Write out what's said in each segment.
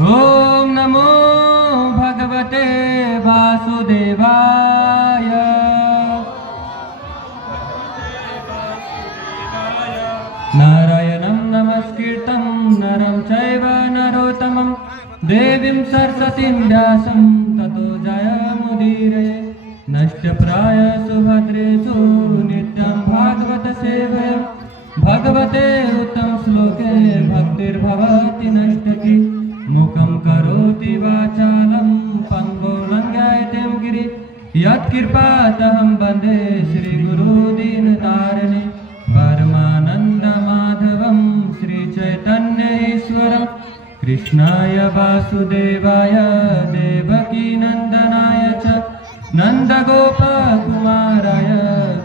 ओम नमो भगवते वासुदेवाय। नारायणं नमस्कृतं नरं चैव नरोत्तमं देवीं सरस्वतीं व्यासं ततो जयमुदीरये। नष्टप्राय सुभद्रेषु नित्यं भागवत सेवया। भगवते उत्तम श्लोके भक्तिर्भवति नष्टकी। मुखं करोति वाचालं पंगो लंघयितुं गिरि। यत्कृपातहं वन्दे श्रीगुरुदीनतारिणे। परमानन्दमाधवं श्रीचैतन्यईश्वरं। कृष्णाय वासुदेवाय देवकीनन्दनाय च नन्दगोपकुमाराय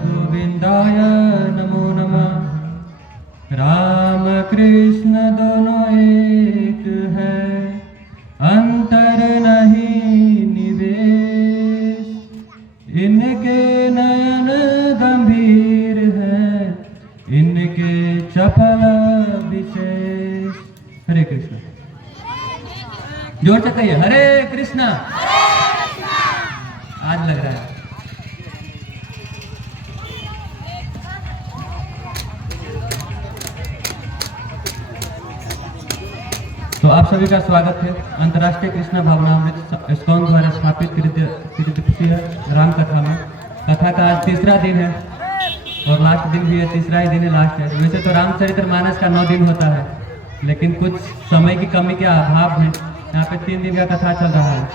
गोविन्दाय नमो नमः। राम कृष्ण दोनों एक है, अंतर नहीं निवेश। इनके नयन गंभीर है, इनके चपल विशेष। हरे कृष्ण। जोर से कहिए हरे कृष्णा। आज लग रहा है। तो आप सभी का स्वागत है अंतर्राष्ट्रीय कृष्ण भावनामृत इस्कॉन द्वारा स्थापित त्रिदिवसीय राम कथा में। कथा का आज तीसरा दिन है और लास्ट दिन भी है। तीसरा ही दिन है, लास्ट है। वैसे तो रामचरितमानस का 9 दिन होता है, लेकिन कुछ समय की कमी के अभाव है यहाँ पे 3 दिन का कथा चल रहा है।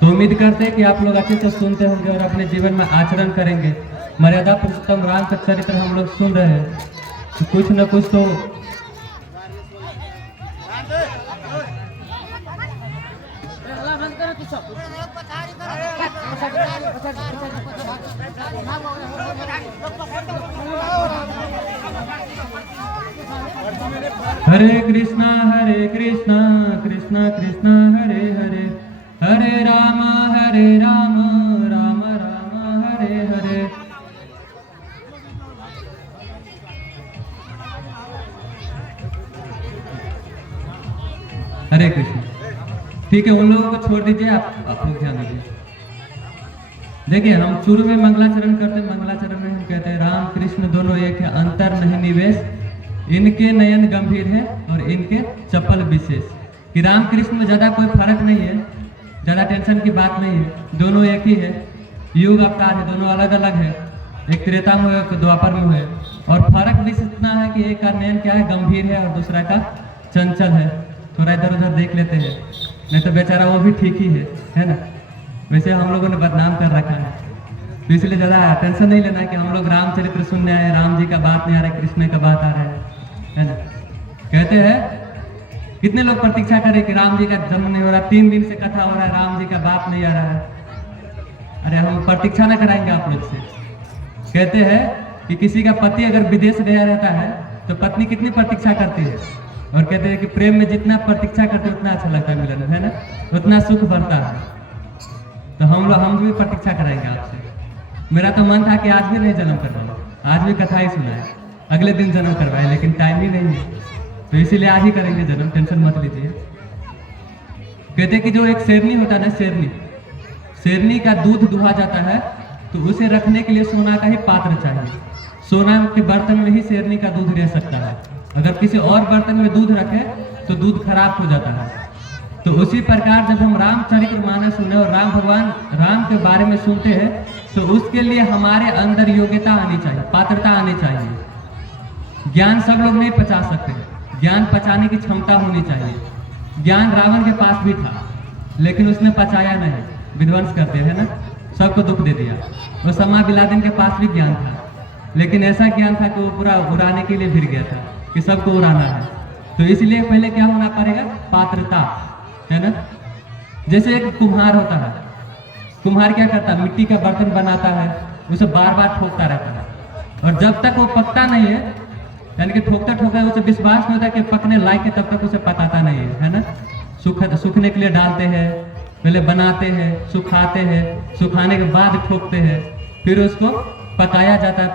तो उम्मीद करते हैं कि आप लोग अच्छे से सुनते होंगे और अपने जीवन में आचरण करेंगे। मर्यादा पुरुषोत्तम राम का चरित्र हम लोग सुन रहे हैं, तो कुछ न कुछ तो हरे कृष्णा कृष्णा कृष्णा हरे हरे, हरे राम राम राम हरे हरे। हरे कृष्ण। ठीक है, उन लोगों को छोड़ दीजिए, आप लोग ध्यान दीजिए। देखिए, हम शुरू में मंगलाचरण करते हैं। मंगलाचरण में हम कहते हैं राम कृष्ण दोनों एक है, अंतर नहीं निवेश। इनके नयन गंभीर है और इनके चपल विशेष। कि राम कृष्ण में ज्यादा कोई फर्क नहीं है, ज्यादा टेंशन की बात नहीं है। दोनों एक ही है, युग अवतार है, दोनों अलग अलग है। एक त्रेता में है, एक द्वापर में है। और फर्क भी इतना है कि एक का नयन क्या है, गंभीर है, और दूसरा का चंचल है। थोड़ा इधर उधर देख लेते हैं, नहीं तो बेचारा वो भी ठीक ही है ना। वैसे हम लोगों ने बदनाम कर रखा है, तो इसलिए ज़्यादा टेंशन नहीं लेना कि हम लोग रामचरित्र सुनने आए, राम जी का बात नहीं आ रहा है, कृष्ण का बात आ रहा है ना। कहते हैं कितने लोग प्रतीक्षा करें कि राम जी का जन्म नहीं हो रहा, 3 दिन से कथा हो रहा है, राम जी का बात नहीं आ रहा है। अरे हम प्रतीक्षा ना कराएंगे आप लोग से। कहते हैं कि किसी का पति अगर विदेश गया रहता है तो पत्नी कितनी प्रतीक्षा करती है, और कहते हैं कि प्रेम में जितना प्रतीक्षा करते उतना अच्छा लगता है मिलन, है ना, उतना सुख बढ़ता है। तो हम भी प्रतीक्षा कराएंगे आपसे। मेरा तो मन था कि आज भी नहीं जन्म करवाए, आज भी कथा ही सुनाए, अगले दिन जन्म करवाए, लेकिन टाइम ही नहीं है, तो इसीलिए आज ही करेंगे जन्म। टेंशन मत लीजिए। कहते हैं कि जो एक शेरनी होता है ना, शेरनी का दूध दुहा जाता है तो उसे रखने के लिए सोना का ही पात्र चाहिए। सोना के बर्तन में ही शेरनी का दूध रह सकता है। अगर किसी और बर्तन में दूध रखे तो दूध खराब हो जाता है। तो उसी प्रकार जब हम रामचरितमानस सुने और राम भगवान राम के बारे में सुनते हैं, तो उसके लिए हमारे अंदर योग्यता आनी चाहिए, पात्रता आनी चाहिए। ज्ञान सब लोग नहीं पचा सकते, ज्ञान पचाने की क्षमता होनी चाहिए। ज्ञान रावण के पास भी था, लेकिन उसने पचाया नहीं, विध्वंस कर दिया, है ना, सबको दुख दे दिया। ओसामा बिन लादेन के पास भी ज्ञान था, लेकिन ऐसा ज्ञान था कि वो पूरा उड़ाने के लिए फिर गया था कि सबको उड़ाना है। तो इसलिए पहले क्या होना पड़ेगा, पात्रता, है ना। जैसे एक कुम्हार होता है, कुम्हार क्या करता है, मिट्टी का बर्तन बनाता है, उसे बार बार ठोकता रहता है, और जब तक वो पकता नहीं है, यानी कि ठोकता ठोकता उसे विश्वास नहीं होता कि पकने लायक है, तब तक उसे पकाता नहीं है ना। सूखने के लिए डालते हैं, पहले बनाते हैं, सुखाते हैं, सुखाने के बाद ठोकते हैं, फिर उसको पकाया जाता है,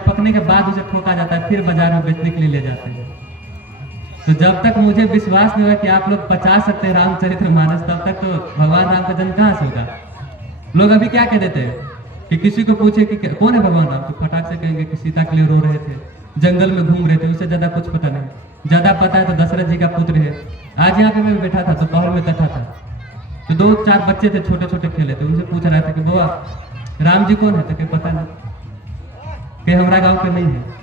पकने के बाद उसे ठोका जाता है, फिर बाजार में बेचने के लिए ले जाते हैं। तो तो जब तक मुझे विश्वास नहीं हुआ कि आप लोग पचा सकते हैं रामचरितमानस, तब तक तो भगवान राम का जन्म कहाँ से होगा। लोग अभी क्या कह देते हैं कि किसी को पूछे कि कौन है भगवान राम, तो फटाक से कहेंगे कि सीता के लिए रो रहे थे, जंगल में घूम रहे थे, उससे ज्यादा कुछ पता नहीं। ज्यादा पता है तो दशरथ जी का पुत्र है। आज यहाँ पे मैं बैठा था तो दोपहर में कथा था, तो 2-4 बच्चे थे छोटे छोटे खेले थे, उनसे पूछ रहा था कि बाबा राम जी कौन है, तो क्या पता नहीं कि हमारा गांव के नहीं है।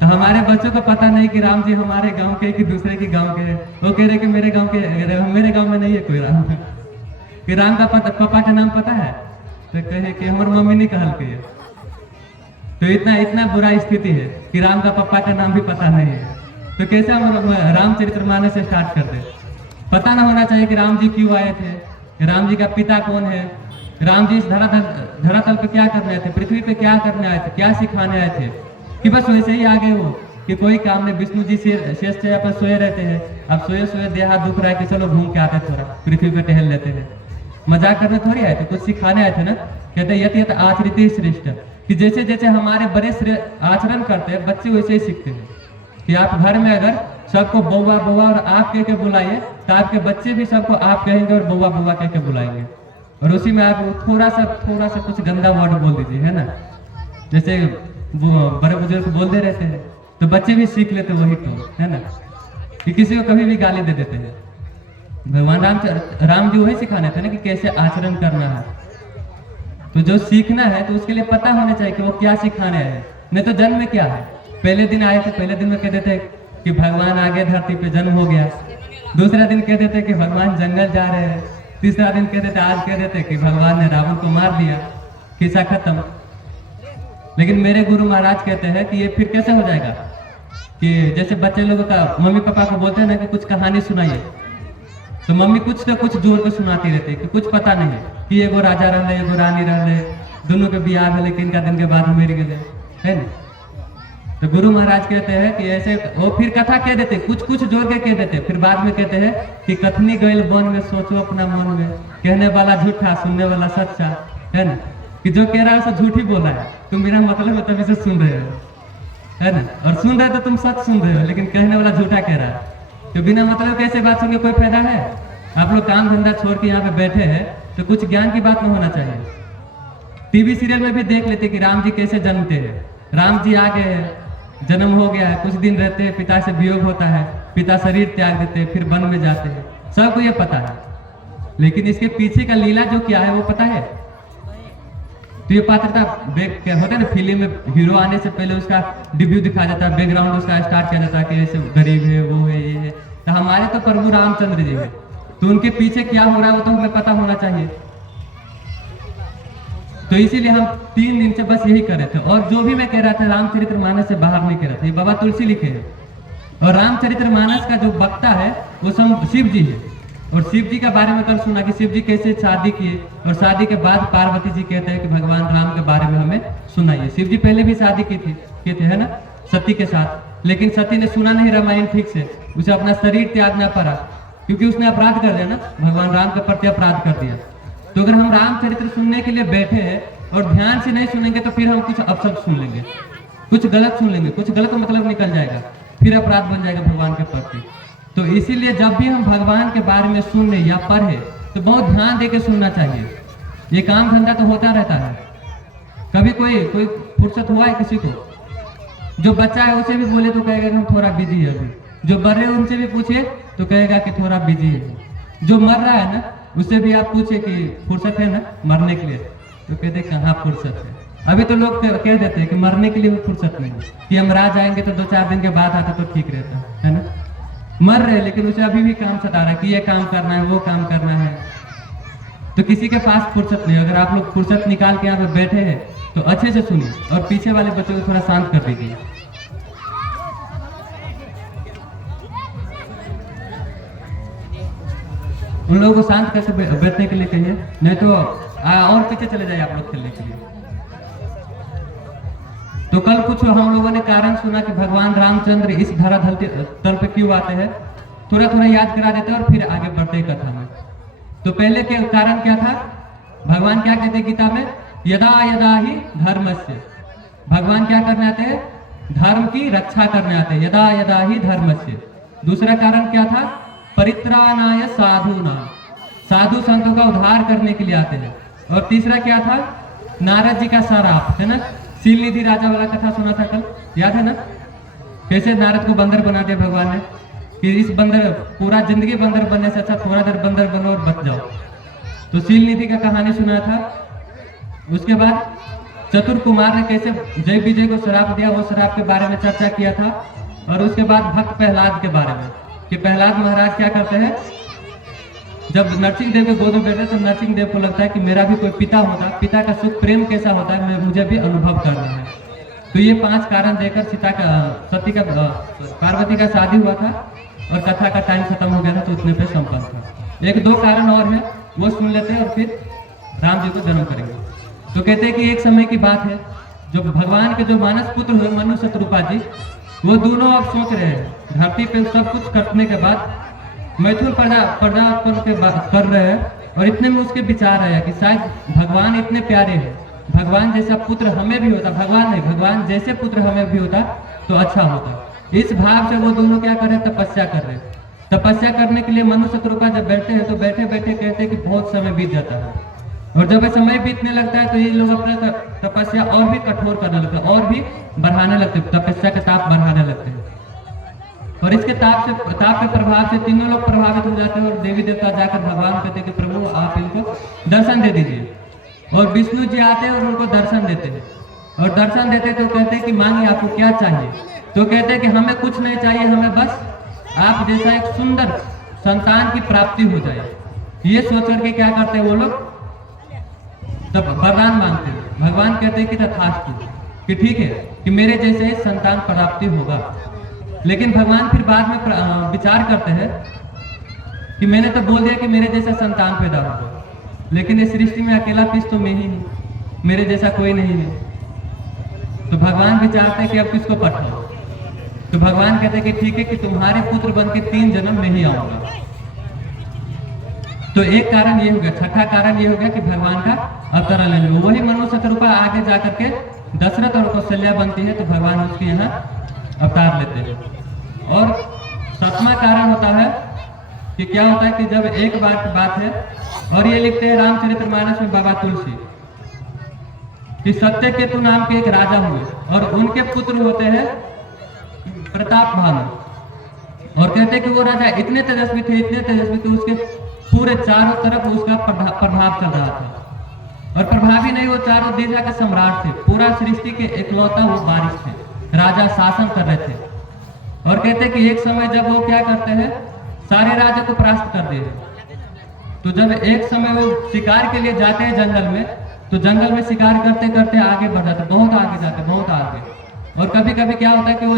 तो हमारे बच्चों को पता नहीं कि राम जी हमारे गांव के कि दूसरे के गांव के। वो कह रहे कि मेरे गांव में नहीं है कोई राम। कि राम का पापा का नाम पता है, तो कहे कि हमारी मम्मी नहीं कहल के। तो इतना बुरा स्थिति है कि राम का पापा का नाम भी पता नहीं है। तो कैसे हम रामचरितमानस से स्टार्ट करते। पता ना होना चाहिए कि राम जी क्यों आए थे, राम जी का पिता कौन है, राम जी इस धरातल पे क्या करने आए थे, पृथ्वी पे क्या करने आए थे, क्या सिखाने आए थे, कि बस वैसे ही आ गए वो कि कोई काम नहीं। विष्णु जी शेष चया पर सोए रहते हैं, अब सोए सोए देह हाथ दुख रहा है कि चलो घूम के आते, थोड़ा पृथ्वी पे टहल लेते हैं। मजाक करने थोड़ी आए थे, कुछ सिखाने आए थे ना। कहते यत यत आचरित श्रेष्ठ, कि जैसे जैसे हमारे बड़े आचरण करते हैं बच्चे वैसे ही सीखते हैं। कि आप घर में अगर सबको बउआ बउआ और आप कह के बुलाइए तो आपके बच्चे भी सबको आप कहेंगे और बउआ बउआ कह के बुलाएंगे। और उसी में आप थोड़ा सा कुछ गंदा वर्ड बोल दीजिए, है ना, जैसे बड़े बुजुर्ग बोलते रहते हैं तो बच्चे भी सीख लेते वही, तो है ना, कि किसी को कभी भी गाली दे देते हैं। भगवान राम जी वही सिखाने थे ना कि कैसे आचरण करना है। तो जो सीखना है तो उसके लिए पता होना चाहिए कि वो क्या सिखाने आए। नहीं तो जन्म में क्या है, पहले दिन आए थे, पहले दिन में कह देते कि भगवान आगे धरती पे जन्म हो गया, दूसरा दिन कह देते कि भगवान जंगल जा रहे हैं, तीसरा दिन कह देते, आज कह देते कि भगवान ने रावण को मार दिया, किस्सा खत्म। लेकिन मेरे गुरु महाराज कहते हैं कि ये फिर कैसे हो जाएगा कि जैसे बच्चे लोगों का मम्मी पापा को बोलते हैं ना कि कुछ कहानी सुनाइए, तो मम्मी कुछ न कुछ जोर कर सुनाती रहती है कि कुछ पता नहीं है कि एगो राजा रहे एगो रानी रहे, दोनों के बियाह भेले, किन का दिन के बाद मर गए, है ना। तो गुरु महाराज कहते हैं कि ऐसे वो फिर कथा कह देते, कुछ जोड़ के कह देते, फिर बाद में कहते हैं कि कथनी गैल वन में सोचो अपना मन में, कहने वाला झूठा सुनने वाला सच्चा, है ना, कि जो कह रहा है उसे झूठ ही बोला है, तुम बिना मतलब है तभी से सुन रहे हो, है ना, और सुन रहे तो तुम सच सुन रहे हो, लेकिन कहने वाला झूठा कह रहा है। तो बिना मतलब कैसे बात सुन के कोई फायदा है। आप लोग काम धंधा छोड़ के यहाँ पे बैठे हैं तो कुछ ज्ञान की बात में होना चाहिए। टीवी सीरियल में भी देख लेते कि राम जी कैसे जन्मते हैं, राम जी आ गए हैं, जन्म हो गया है, कुछ दिन रहते हैं, पिता से वियोग होता है, पिता शरीर त्याग देते हैं, फिर वन में जाते हैं, सबको ये पता है। लेकिन इसके पीछे का लीला जो क्या है वो पता है। तो ये पात्रता होता है ना, फिल्म में हीरो आने से पहले उसका डिब्यू दिखाया जाता है, बैकग्राउंड उसका स्टार्ट किया जाता है कि ऐसे गरीब है, वो है, ये है। तो हमारे तो प्रभु रामचंद्र जी है, तो उनके पीछे क्या हो रहा है वो तो हमें पता होना चाहिए। तो इसीलिए हम 3 दिन से बस यही कर रहे थे। और जो भी मैं कह रहा था रामचरितमानस से बाहर नहीं कह रहा था, ये बाबा तुलसी लिखे हैं। और रामचरितमानस का जो वक्ता है वो शिव जी है। और शिव जी के बारे में कल सुना कि शिव जी कैसे शादी किए, और शादी के बाद पार्वती जी कहते हैं कि भगवान राम के बारे में हमें सुनाइए। शिव जी पहले भी शादी की थे, है ना, सती के साथ, लेकिन सती ने सुना नहीं रामायण ठीक से, उसे अपना शरीर त्यागना पड़ा क्योंकि उसने अपराध कर दिया ना, भगवान राम के प्रति अपराध कर दिया। तो अगर हम रामचरित्र सुनने के लिए बैठे हैं और ध्यान से नहीं सुनेंगे तो फिर हम कुछ अपशब्द सुन लेंगे, कुछ गलत सुन लेंगे, कुछ गलत मतलब निकल जाएगा, फिर अपराध बन जाएगा भगवान के प्रति। तो इसीलिए जब भी हम भगवान के बारे में सुने या पढ़े तो बहुत ध्यान दे के सुनना चाहिए। ये काम धंधा तो होता रहता है, कभी कोई फुर्सत हुआ है किसी को? जो बच्चा है उसे भी बोले तो कहेगा कि हम थोड़ा बिजी है अभी, जो बड़े उनसे भी पूछे तो कहेगा कि थोड़ा बिजी है। जो मर रहा है ना उससे भी आप पूछे कि फुर्सत है ना मरने के लिए, तो कहते कहाँ फुर्सत है। अभी तो लोग कह देते हैं कि मरने के लिए भी फुर्सत नहीं है, कि हम रात जाएंगे तो 2-4 दिन के बाद आता तो ठीक रहता है ना। मर रहे लेकिन उसे अभी भी काम सता रहा है कि ये काम करना है, वो काम करना है। तो किसी के पास फुर्सत नहीं। अगर आप लोग फुर्सत निकाल के यहाँ पे बैठे हैं तो अच्छे से सुनिए और पीछे वाले बच्चों को थोड़ा शांत कर दीजिए। उन लोगों को शांत करके बैठने के लिए कहिए, नहीं तो और पीछे चले जाइए आप लोग खेलने के लिए। तो कल कुछ हम लोगों ने कारण सुना कि भगवान रामचंद्र इस धरातल तल पे क्यों आते हैं, थोड़ा थोड़ा याद करा देते हैं और फिर आगे बढ़ते कथा में। तो पहले के कारण क्या था, भगवान क्या कहते हैं गीता में, यदा यदा ही धर्मस्य, भगवान क्या करने आते हैं, धर्म की रक्षा करने आते हैं, यदा यदा ही धर्मस्य। दूसरा कारण क्या था? परित्राणाय साधुना, साधु संतों का उद्धार करने के लिए आते हैं। और तीसरा क्या था? नारद जी का श्राप है ना, सील निधि राजा वाला कथा सुना था कल, याद है ना? कैसे नारद को बंदर बना दिया भगवान ने कि इस बंदर, पूरा जिंदगी बंदर बनने से अच्छा थोड़ा देर बंदर बनो और बच जाओ। तो सील निधि का कहानी सुना था। उसके बाद चतुर कुमार ने कैसे जय विजय को श्राप दिया, वो श्राप के बारे में चर्चा किया था। और उसके बाद भक्त प्रहलाद के बारे में कि प्रहलाद महाराज क्या करते हैं, जब नरसिंह देव के गोद में बैठे तो नरसिंह देव को लगता है कि मेरा भी कोई पिता होता, पिता का सुख प्रेम कैसा होता है, मैं मुझे भी अनुभव करना है। तो ये 5 कारण देकर सती का पार्वती का शादी हुआ था और कथा का टाइम खत्म हो गया था, तो उतने पे संपन्न था। 1-2 कारण और है, वो सुन लेते हैं और फिर राम जी को जन्म करेंगे। तो कहते हैं कि एक समय की बात है, जो भगवान के जो मानस पुत्र हुए मनु शतरूपा जी, वो दोनों अब सोच रहे हैं धरती पे सब कुछ करने के बाद मैथुन प्रजा उत्पन्न के कर रहे हैं। और इतने में उसके विचार आया कि शायद भगवान इतने प्यारे हैं, भगवान जैसा पुत्र हमें भी होता, भगवान नहीं, भगवान जैसे पुत्र हमें भी होता तो अच्छा होता। इस भाव से वो दोनों क्या कर रहे हैं? तपस्या कर रहे हैं। तपस्या करने के लिए मनु शतरूपा जब बैठते हैं तो बैठे बैठे कहते हैं कि बहुत समय बीत जाता है। और जब समय बीतने लगता है तो ये लोग अपना तपस्या और भी कठोर करने लगते हैं, और भी बढ़ाने लगते हैं, तपस्या का ताप बढ़ाने लगते हैं। और इसके ताप के प्रभाव से तीनों लोग प्रभावित हो जाते हैं और देवी देवता जाकर भगवान कहते हैं कि प्रभु आप इनको दर्शन दे दीजिए। और विष्णु जी आते हैं और उनको दर्शन देते हैं। और दर्शन देते तो कहते हैं कि मांगिए आपको क्या चाहिए। तो कहते हैं कि हमें कुछ नहीं चाहिए, हमें बस आप जैसा एक सुंदर संतान की प्राप्ति हो जाए। ये सोच करके क्या करते हैं वो लोग? तब वरदान मांगते हैं। भगवान कहते हैं कि तथास्तु, कि ठीक है कि मेरे जैसे संतान प्राप्ति होगा। लेकिन भगवान फिर बाद में विचार करते हैं कि मैंने तो बोल दिया कि मेरे जैसा संतान पैदा होगा, लेकिन इस सृष्टि में अकेला पीस तो मैं ही हूँ, मेरे जैसा कोई नहीं है। तो भगवान विचारते हैं कि अब किसको पठाओ। तो भगवान कहते हैं कि ठीक है कि तुम्हारे पुत्र बन के 3 जन्म में ही आऊंगा। तो एक कारण ये हो गया। छठा कारण ये हो गया कि भगवान का अवतार लेने में वही मनु शतरूपा आगे जाकर के दशरथ और कौशल्या बनती है, तो भगवान उसके यहाँ अवतार लेते हैं। और 7वां कारण होता है कि क्या होता है कि जब एक बार की बात है, और ये लिखते हैं रामचरितमानस में बाबा तुलसी कि सत्यकेतु नाम के एक राजा हुए और उनके पुत्र होते हैं प्रताप भानु। और कहते हैं कि वो राजा इतने तेजस्वी थे, इतने तेजस्वी थे, उसके पूरे चारों तरफ उसका प्रभाव चल रहा था। और प्रभावी नहीं, वो चारों दिशा के सम्राट थे, पूरा सृष्टि के इकलौता वो वारिस थे, राजा शासन कर रहे थे। और कहते हैं कि एक समय जब वो क्या करते हैं, सारे राजा को परास्त कर दिए। तो जब एक समय वो शिकार के लिए जाते हैं जंगल में, तो जंगल में शिकार करते करते आगे बढ़ जाते, बहुत आगे जाते, बहुत आगे। और कभी कभी क्या होता है कि वो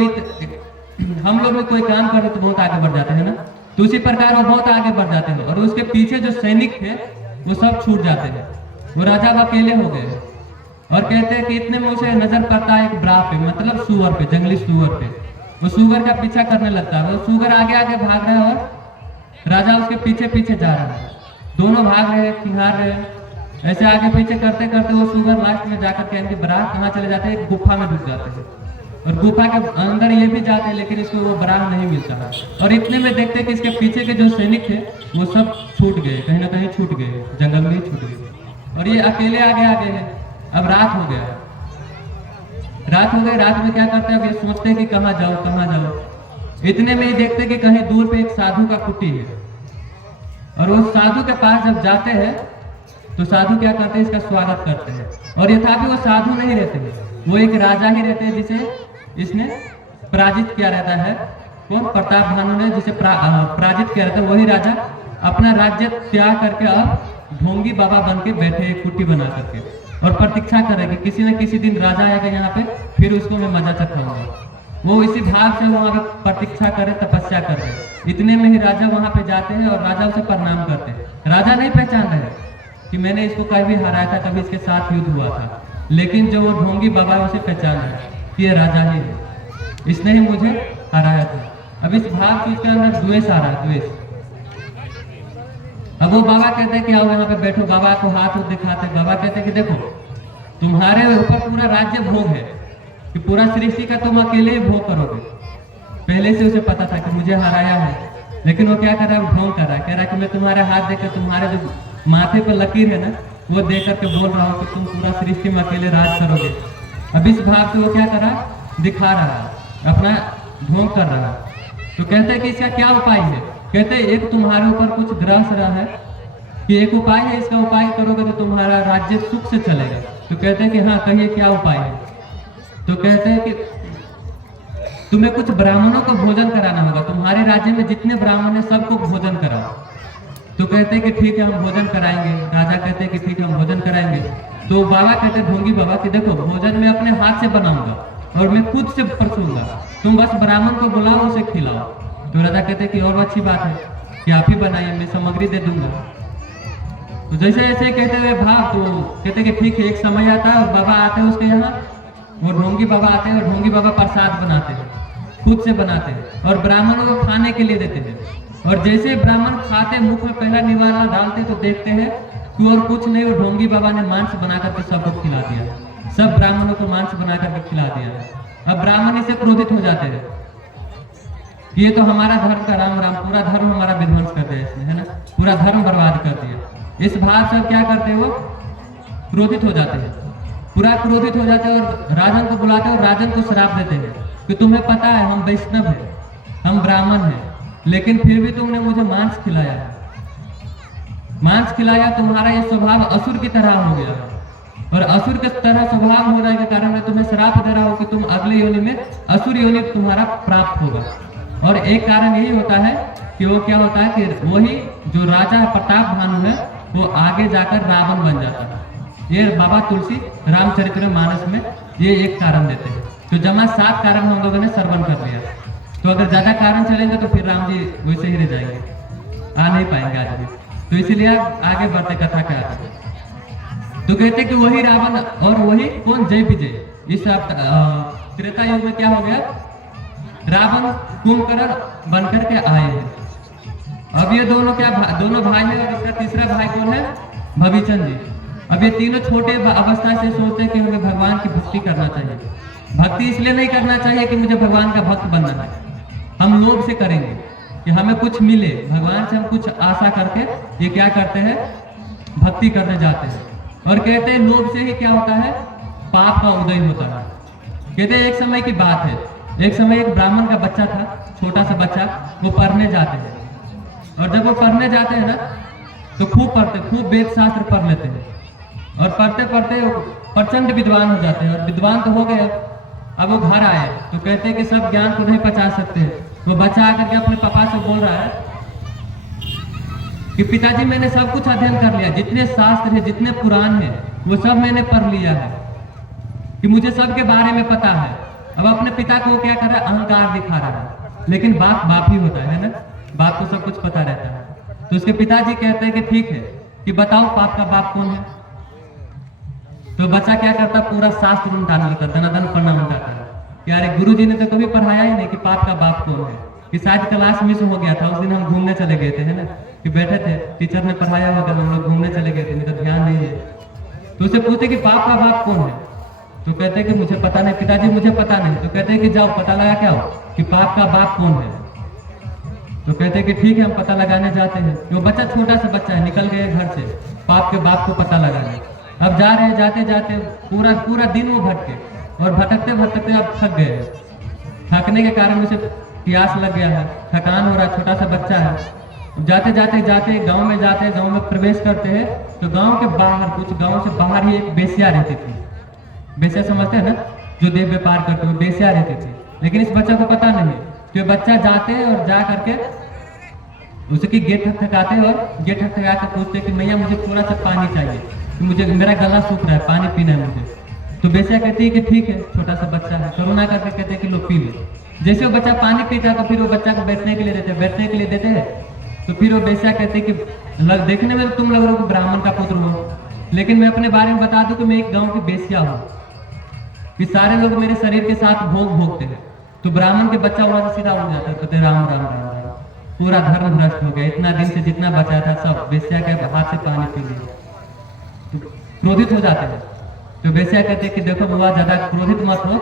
हम लोग में कोई काम करते तो बहुत आगे बढ़ जाते हैं ना, तो उसी प्रकार वो बहुत आगे बढ़ जाते हैं। और उसके पीछे जो सैनिक थे वो सब छूट जाते हैं, वो राजा अकेले हो गए। और कहते हैं कि इतने में उसे नजर पड़ता है एक ब्राह पे, मतलब सुअर पे, जंगली सुअर पे। वो सुअर का पीछा करने लगता है, वो सुअर आगे आगे भाग रहा है और राजा उसके पीछे पीछे जा रहा है। दोनों भाग रहे हैं, खिंगार रहे हैं, ऐसे आगे पीछे करते करते वो सुअर लास्ट में जाकर के इनके बराह कहाँ चले जाते हैं, एक गुफा में घुस जाते हैं। और गुफा के अंदर ये भी जाते हैं, लेकिन इसको वो बराह नहीं मिलता है। और इतने में देखते हैं कि इसके पीछे के जो सैनिक थे वो सब छूट गए, कहीं ना कहीं छूट गए, जंगल में ही छूट गए। और ये अकेले आगे आगे है। अब रात हो गया, रात हो गई। रात में क्या करते हैं, अब ये सोचते हैं कि कहाँ जाओ, कहाँ जाओ। इतने में ही देखते हैं कि कहीं दूर पे एक साधु का कुटी है। और उस साधु के पास जब जाते हैं तो साधु क्या करते हैं, इसका स्वागत करते हैं। और यथापि वो साधु नहीं रहते हैं, वो एक राजा ही रहते हैं जिसे इसने पराजित किया रहता है। कौन? प्रताप भानु ने जिसे पराजित किया रहता है, वही राजा अपना राज्य त्याग करके अब ढोंगी बाबा बन के बैठे, कुटी बना करके, और प्रतीक्षा कर रहे कि किसी न किसी दिन राजा आएगा यहाँ पे, फिर उसको मैं मजा चखाऊंगा। वो इसी भाव से वहां पे प्रतीक्षा करे, तपस्या कर रहे। इतने में ही राजा वहां पे जाते हैं और राजा उसे प्रणाम करते हैं। राजा नहीं पहचान रहे कि मैंने इसको कभी हराया था, कभी इसके साथ युद्ध हुआ था, लेकिन जो वो ढोंगी बाबा उसे पहचान है कि ये राजा ही है, इसने ही मुझे हराया था। अब इस भाव चीज के अंदर द्वेष आ रहा है, द्वेष। अब वो बाबा कहते हैं कि आओ यहाँ पे बैठो, बाबा को हाथ दिखाते। बाबा कहते हैं कि देखो तुम्हारे ऊपर पूरा राज्य भोग है, कि पूरा सृष्टि का तुम अकेले ही भोग करोगे। पहले से उसे पता था कि मुझे हराया है, लेकिन वो क्या कर रहा है, ढोंग कर रहा है, कह रहा है कि मैं तुम्हारे हाथ देकर, तुम्हारे जो माथे पर लकीर है ना, वो देख करके बोल रहा हूँ कि तुम पूरा सृष्टि में अकेले राज करोगे। अब इस भाव से वो क्या कर रहा है, दिखा रहा है, अपना ढोंग कर रहा है। तो कहते हैं कि इसका क्या उपाय है, कहते हैं एक तुम्हारे ऊपर कुछ ग्रह रहा है कि एक उपाय है, इसका उपाय करोगे तो तुम्हारा राज्य सुख से चलेगा। तो कहते हैं कि हाँ कहिए क्या उपाय है। तो कहते हैं कि तुम्हें कुछ ब्राह्मणों को भोजन कराना होगा, तुम्हारे राज्य में जितने ब्राह्मण है सबको भोजन कराओ। तो कहते हैं कि ठीक है हम भोजन कराएंगे। राजा कहते हैं कि ठीक है हम भोजन कराएंगे। तो बाबा कहते हैं ढोंगी बाबा कि देखो भोजन मैं अपने हाथ से बनाऊंगा और मैं खुद से परसूंगा, तुम बस ब्राह्मण को बुलाओ उसे खिलाओ। तो राजा कहते हैं कि और अच्छी बात है कि आप ही बनाइए, मैं सामग्री दे दूंगा। तो जैसे ऐसे कहते हुए भाव, तो कहते कि ठीक है। एक समय आता है और बाबा आते हैं उसके यहाँ, वो ढोंगी बाबा आते हैं और ढोंगी बाबा प्रसाद बनाते हैं, खुद से बनाते हैं और ब्राह्मणों को खाने के लिए देते हैं। और जैसे ब्राह्मण खाते, मुख में पहला निवाला डालते तो देखते हैं कि और कुछ नहीं, वो ढोंगी बाबा ने मांस बना करके सबको खिला दिया, सब ब्राह्मणों को मांस बना करके खिला दिया। अब ब्राह्मण इससे क्रोधित हो जाते हैं, ये तो हमारा धर्म का राम राम, पूरा धर्म हमारा विध्वंस कर दिया इसने, है ना, पूरा धर्म बर्बाद कर दिया। इस भाव से क्या करते हैं, वो क्रोधित हो जाते हैं, पूरा क्रोधित हो जाते हैं और राजन को बुलाते हैं और राजन को श्राप देते हैं कि तुम्हें पता है हम वैष्णव हैं, हम ब्राह्मण हैं, लेकिन फिर भी तुमने मुझे मांस खिलाया, मांस खिलाया, तुम्हारा ये स्वभाव असुर की तरह हो गया और असुर के तरह स्वभाव होने के कारण मैं तुम्हें श्राप दे रहा हूँ कि तुम अगले योनि में असुर योनि तुम्हारा प्राप्त होगा। और एक कारण यही होता है कि वो क्या होता है कि वही जो राजा प्रताप भानु है वो आगे जाकर रावण बन जाता है। ये बाबा तुलसी रामचरितमानस में ये एक कारण देते हैं। तो जमा 7 कारण हम लोगों ने श्रवण कर लिया। तो अगर ज्यादा कारण चलेंगे तो फिर राम जी वैसे ही रह जाएंगे, आ नहीं पाएंगे आज भी। तो इसीलिए आगे बढ़ते कथा के आगे। तो कहते कि वही रावण और वही कौन, जय विजय। इस त्रेता युग में क्या हो गया, रावण कुंभकर्ण बनकर के आए हैं। अब ये दोनों क्या दोनों भाई हैं और इसका तीसरा भाई कौन है, भविचंद जी। अब ये तीनों छोटे अवस्था से सोचते हैं कि हमें भगवान की भक्ति करना चाहिए। भक्ति इसलिए नहीं करना चाहिए कि मुझे भगवान का भक्त बनना है, हम लोभ से करेंगे कि हमें कुछ मिले, भगवान से हम कुछ आशा करके ये क्या करते हैं, भक्ति करने जाते हैं। और कहते हैं लोभ से ही क्या होता है, पाप का उदय होता है। कहते हैं एक समय की बात है, एक समय एक ब्राह्मण का बच्चा था, छोटा सा बच्चा, वो पढ़ने जाते हैं और जब वो पढ़ने जाते हैं ना तो खूब पढ़ते, खूब वेद शास्त्र पढ़ लेते हैं और पढ़ते पढ़ते प्रचंड विद्वान हो जाते हैं। और विद्वान तो हो गए, अब वो घर आए तो कहते हैं कि सब ज्ञान को नहीं पचा सकते। तो बच्चा आकर के अपने पापा से बोल रहा है कि पिताजी मैंने सब कुछ अध्ययन कर लिया, जितने शास्त्र है, जितने पुराण है, वो सब मैंने पढ़ लिया है, कि मुझे सबके बारे में पता है। अब अपने पिता को क्या कर रहा है, अहंकार दिखा रहा है, लेकिन बाप बाप ही होता है ना, बाप को सब कुछ पता रहता है। तो उसके पिताजी कहते हैं कि ठीक है, कि बताओ पाप का बाप कौन है। तो बच्चा क्या करता, पूरा शास्त्र उल्टाने लगता, दनादन पढ़ना उल्टाता है कि अरे गुरुजी ने तो कभी पढ़ाया ही नहीं कि पाप का बाप कौन है। कि शायद क्लास मिस हो गया था, उस दिन हम घूमने चले गए थे, है ना, कि बैठे थे, टीचर ने पढ़ाया होगा, हम लोग घूमने चले गए थे, नहीं तो ध्यान नहीं है। तो उसे पूछते कि पाप का बाप कौन है। तो कहते कि मुझे पता नहीं पिताजी, मुझे पता नहीं। तो कहते हैं कि जाओ पता लगा क्या हो कि पाप का बाप कौन है। तो कहते हैं कि ठीक है हम पता लगाने जाते हैं। वो बच्चा छोटा सा बच्चा है, निकल गए घर से पाप के बाप को पता लगाने। अब जा रहे हैं, जाते जाते पूरा दिन वो भटके और भटकते भटकते अब थक गए। थकने के कारण उसे प्यास लग गया है, थकान हो रहा है, छोटा सा बच्चा है। जाते जाते जाते गांव में जाते हैं, गांव में प्रवेश करते हैं तो गांव के बाहर, कुछ गांव से बाहर ही एक बेस्या रहती थी। बेस्या समझते हैं ना, जो देव व्यापार करते हुए बेस्या रहती थी। लेकिन इस बच्चा को पता नहीं, तो बच्चा जाते हैं और जा करके उसकी गेट ठकठकाते हैं और गेट ठकठका के पूछते हैं कि मैया मुझे थोड़ा सा पानी चाहिए, कि मुझे मेरा गला सूख रहा है, पानी पीना है मुझे। तो बेस्या कहती है कि ठीक है, छोटा सा बच्चा है, करुणा करके कहते हैं कि लो पी लो। जैसे वो बच्चा पानी पीता है तो फिर वो बच्चा को बैठने के लिए देते हैं। तो फिर वो बेस्या कहते हैं कि देखने में तो तुम लग रहे हो कि ब्राह्मण का पुत्र हो, लेकिन मैं अपने बारे में बता दूं कि मैं एक गाँव की बेस्या हूँ, कि सारे लोग मेरे शरीर के साथ भोग भोगते हैं। तो ब्राह्मण के बच्चा वहां से सीधा उड़ जाता है, कहते राम राम राम राम, पूरा धर्म भ्रष्ट हो गया, इतना दिन से जितना बचा था सब बेस्या के हाथ से पानी पी लिया। तो क्रोधित हो जाते हैं। तो बेस्या कहते हैं कि देखो बुआ ज्यादा क्रोधित मत हो,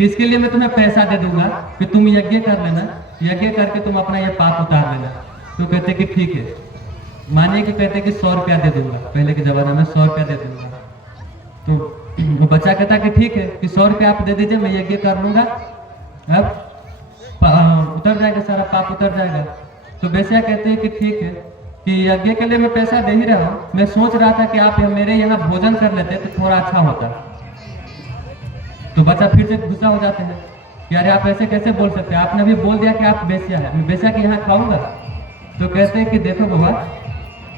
कि इसके लिए मैं तुम्हें पैसा दे दूंगा कि तुम यज्ञ कर लेना, यज्ञ करके तुम अपना ये पाप उतार लेना। तो कहते कि ठीक है, मानिए कि कहते कि 100 रुपया दे दूंगा, पहले के जमाने में 100 रुपया दे दूंगा। तो वो बच्चा कहता कि ठीक है कि 100 रुपया आप दे दीजिए, मैं यज्ञ कर लूंगा, अब उतर जाएगा, सारा पाप उतर जाएगा। तो वैसे कहते हैं कि ठीक है कि यज्ञ के लिए मैं पैसा दे ही रहा हूँ, मैं सोच रहा था कि आप मेरे यहाँ भोजन कर लेते तो थोड़ा अच्छा होता। तो बच्चा फिर से गुस्सा हो जाते हैं कि अरे आप ऐसे कैसे बोल सकते हैं, आपने अभी बोल दिया कि आप बेस्या है, मैं बेस्या के यहाँ खाऊंगा। तो कहते हैं कि देखो बाबा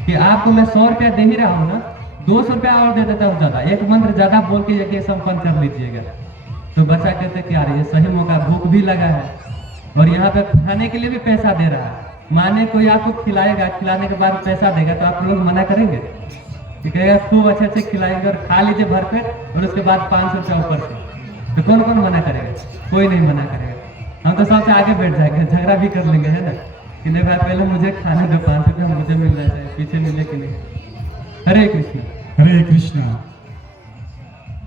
कि आपको मैं 100 रुपया दे ही रहा हूँ ना, 200 रुपया और दे देता हूँ ज्यादा, एक मंत्र ज्यादा बोल के यज्ञ संपन्न कर लीजिएगा। तो बच्चा कहते हैं कि यार ये सही मौका, भूख भी लगा है और यहाँ पे खाने के लिए भी पैसा दे रहा है, माने कोई आपको खिलाएगा, खिलाने के बाद पैसा देगा तो आप लोग मना करेंगे? कि कहेगा खूब अच्छे अच्छे खिलाएंगे और खा लीजिए भर पेट और उसके बाद 500 रुपया ऊपर से, तो कौन कौन मना करेगा? कोई नहीं मना करेगा। हम तो सबसे आगे बैठ जाएंगे, झगड़ा भी कर लेंगे, है ना, कि नहीं भाई पहले मुझे खाना दो, 500 रुपया मुझे मिल जाए, पीछे मिले कि नहीं। हरे कृष्ण हरे कृष्णा।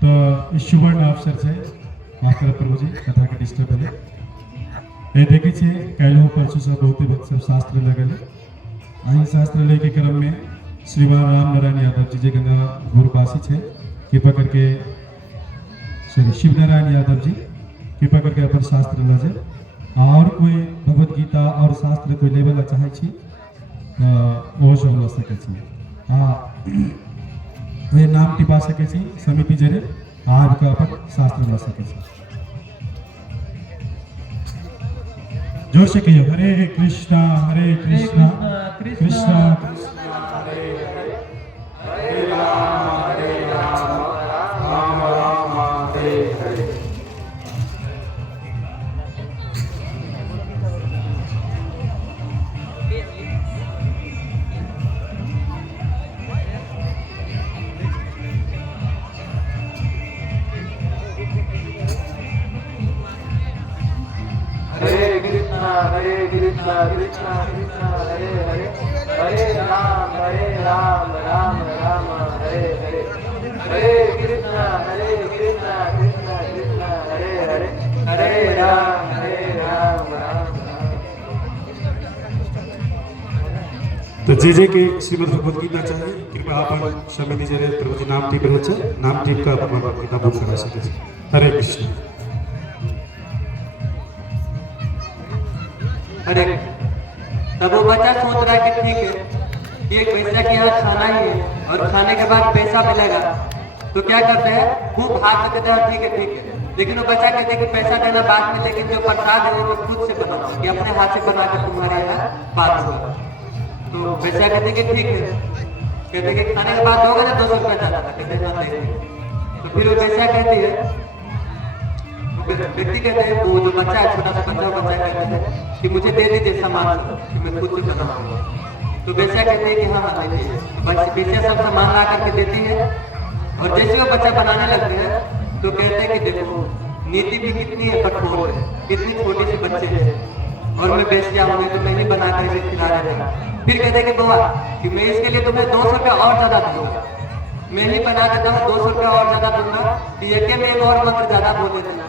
तो सुवर्ण अवसर से माफ करे प्रभु जी, कथा के डिस्टर्ब भेले। ये देखे छे कैलहो परसों से बहुत भक्त सब शास्त्र लगल। आई शास्त्र ले के क्रम में श्रीमान राम नारायण यादव जी जे गंगा गुरुपासी छे, कृपा करके श्री शिव नारायण यादव जी कृपा करके अपन शास्त्र लजे। और कोई भगवत गीता और शास्त्र कोई लेवल चाहे छी वो सब ल सके छी। वे नाम टिपा सके छी समिति जरे आज का अपन शास्त्र ल सके छी। जोर से कहियो हरे कृष्णा कृष्णा कृष्णा हरे हरे, हरे राम राम राम हरे हरे। हरे कृष्णा कृष्णा कृष्णा हरे हरे, हरे राम राम राम हरे हरे, हरे कृष्णा कृष्णा कृष्णा हरे हरे, हरे राम राम राम। तो जे के श्रीमद् भगवत गीता चाहिए कृपया अपन समिति जरे प्रभु जी नाम टिप रहे छे, नाम टिप का अपन भगवत गीता बुक करा सके छे। हरे कृष्ण। अरे तब वो बच्चा सोच रहा है कि ठीक है ये पैसा के यहाँ खाना ही है और खाने के बाद पैसा मिलेगा, तो क्या करते हैं खूब हाथ से देते हैं, ठीक है। लेकिन वो बच्चा कहते हैं कि पैसा देना बाद में, लेकिन जो प्रसाद है वो खुद से बनाओ, कि अपने हाथ से बनाकर तुम्हारे यहाँ बात होगा। तो पैसा कहते कि ठीक है, कहते कि खाने के बाद होगा ना 200 रुपया ज्यादा, कहते। तो फिर वो पैसा कहती है, व्यक्ति कहते हैं वो जो बच्चा है, छोटा सा बच्चा कहते हैं कि मुझे दे दीजिए सामान कि मैं खुद से बनाऊंगा। तो बेसिया कहते हैं कि हाँ ले लीजिए। बेसिया सब सामान ला करके देती है और जैसे वो बच्चा बनाने लगते हैं तो कहते हैं कि देखो नीति भी कितनी है कठोर है, कितनी छोटी सी बच्चे है और मैं बेसिया हूँ तो मैं ही बना कर खिला देता। फिर कहते हैं कि बुआ कि मैं इसके लिए तुम्हें 200 रुपया और ज्यादा दूंगा, मैं ही बना देता हूँ 200 रुपया और ज्यादा दूंगा कि यज्ञ में एक और मंत्र ज्यादा बोले देना।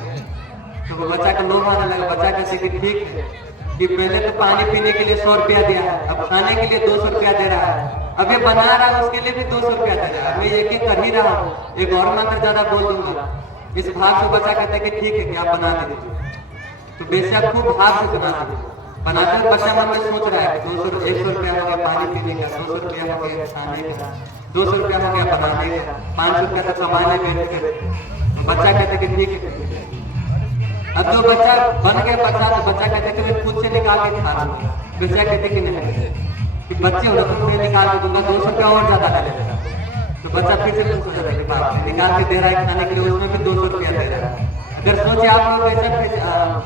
तो वो बच्चा का लोभ आने लगा। बच्चा कहते कि ठीक है कि पहले तो पानी पीने के लिए 100 रुपया दिया है, अब खाने के लिए 200 रुपया दे रहा है, अब ये बना रहा है उसके लिए भी 200 रुपया दे रहा है, मैं यज्ञ कर ही रहा हूँ, एक और मंत्र ज्यादा बोल दूंगा। इस भाव से बच्चा कहते कि ठीक है कि आप बना दीजिए। तो बेसिया खूब भाव से बनाते हुए बच्चा मन में सोच रहा है 100 रुपया हो गया पानी पीने का, 200 रुपया हो गया खाने का, 200 रुपया हो गया बनाने का, 500 रुपया तो कमाने बैठ के। बच्चा कहते कि ठीक है। अब जो बच्चा बन गया प्रसाद, तो बच्चा कहते कि मैं खुद से निकाल के खा रहा हूँ। बच्चा कहते कि नहीं कि बच्चे हो तो मैं निकाल के दूंगा, 200 रुपया और ज्यादा डाले देगा। तो बच्चा फिर से निकाल के दे रहा है खाने के लिए, उसमें भी 200 रुपया दे रहा है। अगर सोचे आप लोग ऐसा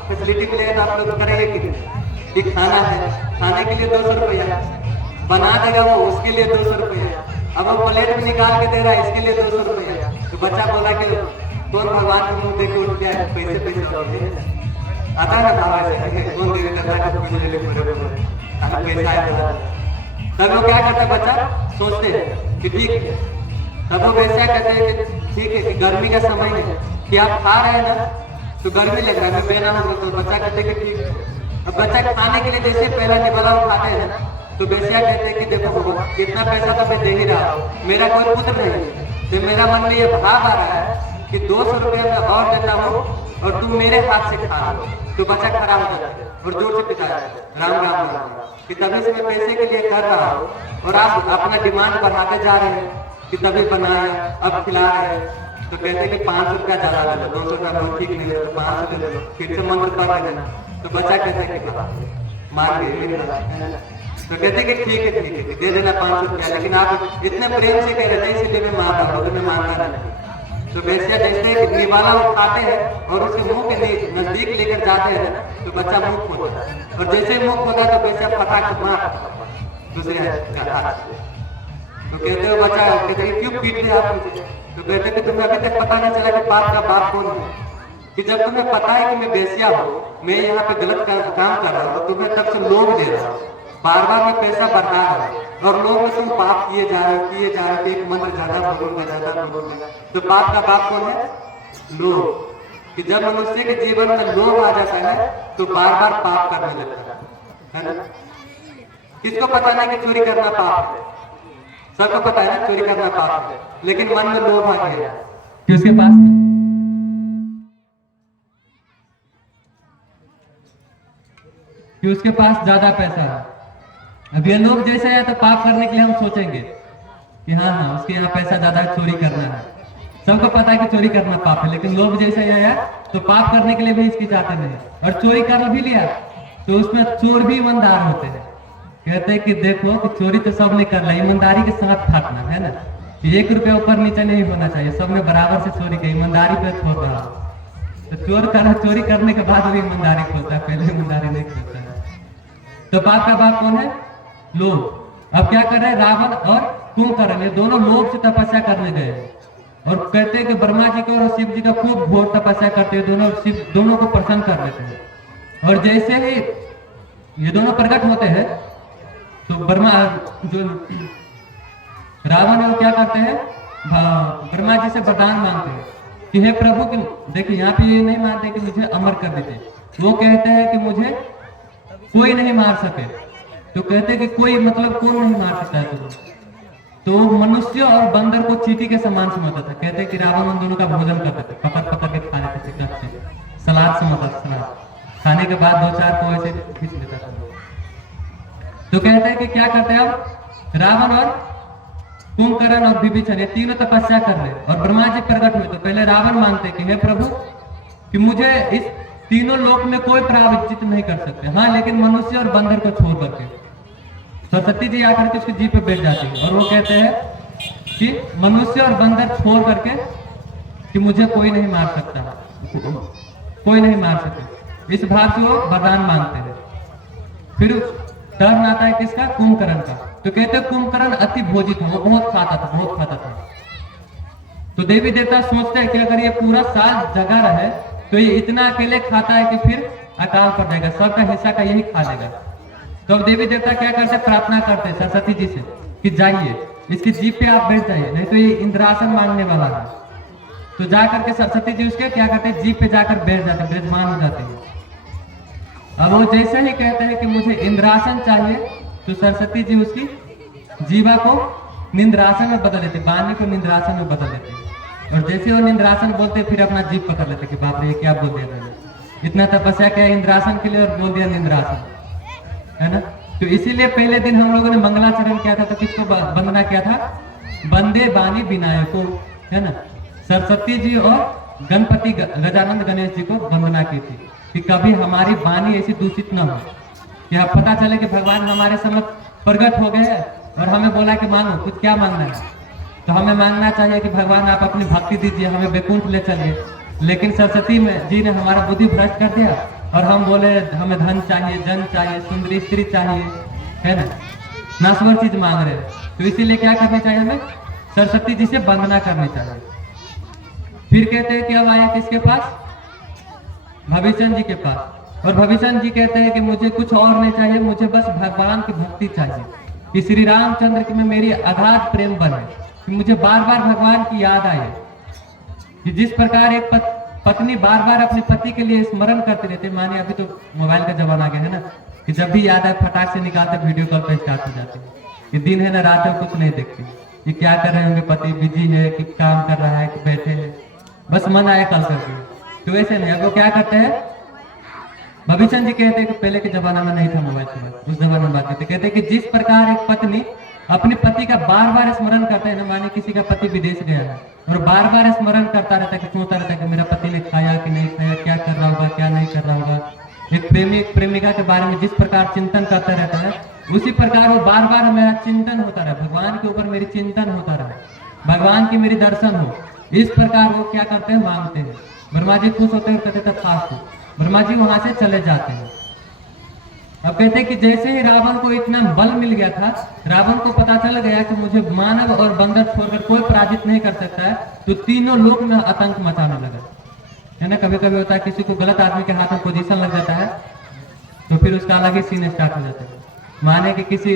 फैसिलिटी मिलेगा तो आप लोग करेंगे कि खाना है, खाने के लिए 200 रुपया बना देगा वो, उसके लिए 200 रुपया, अब वो प्लेट में निकाल के दे रहा है इसके लिए 200 रुपया। तो बच्चा बोला कि कौन भगवान के मुंह देख के उठ गया है, पैसे होते हैं आता है ना भाव ऐसे कौन दे देता है कुछ ले ले पैसा है। तब वो क्या करता है बच्चा सोचते हैं कि ठीक है। तब वो वैसा कहते हैं कि ठीक है कि गर्मी का समय है कि आप खा रहे हैं ना, तो गर्मी लग रहा है, मैं बेना हूँ। तो बच्चा कहते कि ठीक है। अब बच्चा खाने के लिए जैसे पहला निवाला उठाते हैं ना, तो बेसिया कहते हैं कि देखो बाबा, कितना पैसा तो मैं दे ही रहा हूँ, मेरा कोई पुत्र नहीं है, तो मेरा मन में ये भाव आ रहा है कि 200 रुपये में और देता हूँ और तुम मेरे हाथ से खा लो। तो बच्चा खड़ा हो जाता है और जोर से पिता राम राम राम, कि तभी से मैं पैसे के लिए कर रहा हूँ और आप अपना डिमांड बढ़ाते जा रहे हैं कि तभी बनाया अब खिला रहे हैं। तो कहते हैं कि 500 रुपया ज्यादा ले लो, 200 रुपया बहुत ठीक नहीं है, 500 ले लो, फिर से मंत्र पढ़ लेना। तो बच्चा कहता है कि मान गए। तो कहते हैं कि ठीक है दे देना 500 रुपया, लेकिन आप इतने प्रेम से कह रहे थे इसलिए मैं मानता हूँ, तो मैं मानता नहीं। तो वैसे जैसे निवाला उठाते हैं और उसके मुंह के नजदीक लेकर जाते हैं ना, तो बच्चा मुक्त होता है, और जैसे मुक्त होता है तो वैसे फटाक मार दूसरे हाथ से। तो कहते हो बच्चा, कहते हैं क्यों पीट रहे आप मुझे? तो कहते हैं कि तुम्हें अभी तक पता नहीं चला कि बाप का बाप कौन है, कि जब तुम्हें पता है कि मैं बेसिया हूँ, मैं यहाँ पे गलत काम कर रहा हूँ, तुम्हें तब से लोभ दे रहा हूँ, बार बार मैं पैसा बढ़ा रहा हूँ, और लोग में तुम पाप किए जा रहे हो, एक मंत्र ज्यादा बोलूंगा। तो पाप का बाप कौन है? लोभ। कि जब मनुष्य के जीवन में लोभ आ जाता है तो बार बार पाप करने लगता है ना। किसको पता नहीं कि चोरी करना पाप है? सबको पता है ना चोरी करना पाप है, लेकिन मन में लोभ आ गया कि उसके पास ज्यादा पैसा है। अब ये लोग जैसे है तो पाप करने के लिए हम सोचेंगे कि हाँ उसके यहाँ पैसा ज्यादा है, चोरी करना है। सबको पता है कि चोरी करना पाप है, लेकिन लोग जैसे है तो पाप करने के लिए भी हिचकिचाते नहीं, और चोरी कर भी लिया तो उसमें चोर भी ईमानदार होते हैं। कहते हैं कि देखो कि चोरी तो सब ने कर लिया, ईमानदारी के साथ फाटना है ना, 1 रुपया ऊपर नीचे नहीं होना चाहिए, सबने बराबर से चोरी की, ईमानदारी पे छोड़ रहा। तो चोरी करने के बाद भी ईमानदारी खोलता है, पहले ईमानदारी नहीं खोलता है। तो पाप का बाप कौन है? लोभ। अब क्या कर रहे हैं? रावण और कुंभकर्ण, ये दोनों लोभ से तपस्या करने गए, और कहते हैं कि ब्रह्मा जी को और शिव जी का खूब घोर तपस्या करते हैं, दोनों को प्रसन्न कर लेते हैं। और जैसे ही ये दोनों प्रकट होते हैं तो जो रावण है वो क्या करते हैं? ब्रह्मा जी से वरदान मांगते हैं कि हे प्रभु, कि देखिए यहाँ पे ये नहीं मानते कि मुझे अमर कर दीजिए, वो कहते हैं कि मुझे कोई नहीं मार सके। तो कहते हैं कि कोई मतलब कौन नहीं मार सकता है? तो मनुष्य और बंदर को चींटी के समान समझता था। कहते हैं कि रावण उन दोनों का भोजन करते थे, पकड़ के खा लेते थे, सलाद से सलाद खाने के बाद 2-4 को ऐसे खींच लेता था। तो कहते हैं कि क्या करते हैं अब? रावण और कुंभकर्ण और विभीषण ये तीनों तपस्या कर रहे, और ब्रह्मा जी प्रकट हुए। तो पहले रावण मांगते कि हे प्रभु, कि मुझे इस तीनों लोक में कोई पराजित नहीं कर सकते, हाँ लेकिन मनुष्य और बंदर को छोड़ करके। सरस्वती जी आकर के उसकी जीभ पे बैठ जाती है और वो कहते हैं कि मनुष्य और बंदर छोड़ करके कि मुझे कोई नहीं मार सकता, कोई नहीं मार सकते। इस भाव से वो वरदान मांगते हैं। फिर टर्न आता है किसका? कुंभकर्ण का। तो कहते हैं कुंभकर्ण अति भोजित था, वो बहुत खाता था। तो देवी देवता सोचते हैं कि अगर ये पूरा साल जगा रहे तो ये इतना अकेले खाता है कि फिर अकाल पड़ जाएगा, सबका हिस्सा का यही खा लेगा। तो अब देवी देवता क्या करते? प्रार्थना करते हैं सरस्वती जी से कि जाइए इसकी जीभ पे आप बैठ जाइए, नहीं तो ये इंद्रासन मांगने वाला है। तो जाकर के सरस्वती जी उसके क्या करते हैं? जीभ पे जाकर बैठ जाते, विराजमान हो जाते हैं। अब वो जैसे ही कहते हैं कि मुझे इंद्रासन चाहिए, तो सरस्वती जी उसकी जीवा को निंद्रासन में बदल लेते, वाणी को निंद्रासन में बदल लेते। और जैसे वो निंद्रासन बोलते फिर अपना जीभ पकड़ लेते कि बाप रे ये क्या बोल दिया मैंने, इतना तपस्या किया इंद्रासन के लिए और बोल दिया निंद्रासन, है ना। तो इसीलिए पहले दिन हम लोगों ने मंगलाचरण किया था। तो किसको वंदना किया था? वंदे वाणी विनायको, है ना। सरस्वती जी और गणपति गजानंद गणेश जी को वंदना की थी कि कभी हमारी वाणी ऐसी दूषित न हो, कि अब पता चले कि भगवान हमारे समक्ष प्रकट हो गए हैं और हमें बोला कि मांगो, कुछ क्या मांगना है। तो हमें मांगना चाहिए कि भगवान आप अपनी भक्ति दीजिए, हमें वैकुंठ ले चलिए। लेकिन सरस्वती जी ने हमारा बुद्धि भ्रष्ट कर दिया और हम बोले हमें धन चाहिए, जन चाहिए, सुंदरी स्त्री चाहिए, है ना, नाश्वर चीज मांग रहे हैं। तो इसीलिए क्या करना चाहिए? हमें सरस्वती जी से वंदना करनी चाहिए। फिर कहते हैं कि अब आए किसके पास? भविष्ण जी के पास। और भविष्ण जी कहते हैं कि मुझे कुछ और नहीं चाहिए, मुझे बस भगवान की भक्ति चाहिए, कि श्री रामचंद्र की में मेरी अगाध प्रेम बने, कि मुझे बार बार भगवान की याद आए। कि जिस प्रकार एक पत्नी बार बार अपने पति के लिए स्मरण करते रहते। मानिए अभी तो मोबाइल का जमाना आ गया है ना, कि जब भी याद आए फटाक से निकालते वीडियो कॉल पे स्टार्ट हो जाते हैं। कि दिन है ना रात है कुछ नहीं देखती, कि क्या कर रहे होंगे, पति बिजी है कि काम कर रहा है कि बैठे हैं, बस मन आए कल करके। तो वैसे नहीं, अब वो क्या करते हैं, भविष्य जी कहते हैं कि पहले के जमाना में नहीं था मोबाइल उस जमाने में बात करते, कहते हैं कि जिस प्रकार एक पत्नी अपने पति का बार बार स्मरण करते हैं ना, माने किसी का पति विदेश गया है और बार बार स्मरण करता रहता है कि सोचता रहता है कि मेरा पति ने खाया कि नहीं खाया, क्या कर रहा होगा क्या नहीं कर रहा होगा। एक प्रेमी एक प्रेमिका के बारे में जिस प्रकार चिंतन करता रहता है, उसी प्रकार वो बार बार मेरा चिंतन होता रहे, भगवान के ऊपर मेरी चिंतन होता रहे, भगवान की मेरी दर्शन हो। इस प्रकार वो क्या करते हैं, मांगते हैं। ब्रह्मा जी खुश होते हैं और कहते तथास्तु, ब्रह्मा जी वहां से चले जाते हैं। अब कहते हैं कि जैसे ही रावण को इतना बल मिल गया था, रावण को पता चल गया कि मुझे मानव और बंदर छोड़कर कोई पराजित नहीं कर सकता है, तो तीनों लोक में आतंक मचाने लगा, है ना। कभी कभी होता है किसी को गलत आदमी के हाथ में पोजीशन लग जाता है, तो फिर उसका अलग ही सीन स्टार्ट हो जाता है। माने कि किसी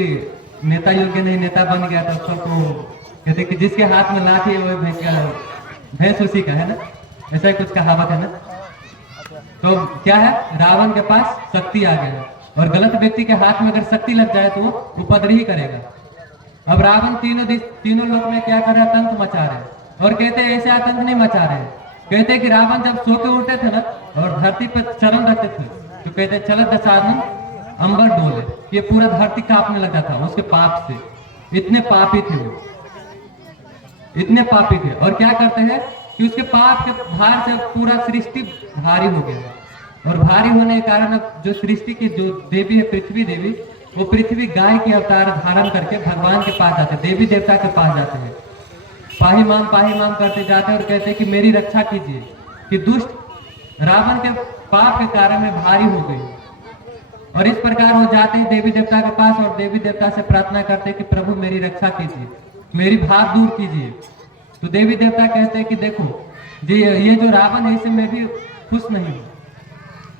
नेता योग्य नहीं नेता बन गया, तो सबको कहते कि जिसके हाथ में लाठी है वो भैंस उसी का, है ना, ऐसा ही कुछ कहावत है ना। तो क्या है, रावण के पास शक्ति आ गया है, और गलत व्यक्ति के हाथ में अगर शक्ति लग जाए तो वो उपद्रव ही करेगा। अब रावण तीनों लोग में क्या कर रहे हैं, आतंक मचा रहे हैं। और कहते हैं ऐसे आतंक नहीं मचा रहे हैं, कहते हैं कि रावण जब सो के उठते थे ना और धरती पर चरण रखते थे, तो कहते चलत दशानन अंबर डोले, ये पूरा धरती कांपने लगा था उसके पाप से। इतने पापी थे वो, इतने पापी थे। और क्या करते हैं कि उसके पाप के भार से पूरा सृष्टि भारी हो गया, और भारी होने के कारण अब जो सृष्टि की जो देवी है पृथ्वी देवी, वो पृथ्वी गाय की अवतार धारण करके भगवान के पास जाते, देवी देवता के पास जाते हैं, पाही माम करते जाते हैं और कहते हैं कि मेरी रक्षा कीजिए, कि दुष्ट रावण के पाप के कारण में भारी हो गई। और इस प्रकार वो जाते हैं देवी देवता के पास और देवी देवता से प्रार्थना करते हैं कि प्रभु मेरी रक्षा कीजिए, मेरी भार दूर कीजिए। तो देवी देवता कहते हैं कि देखो जी ये जो रावण है इसे मैं भी खुश नहीं हूँ,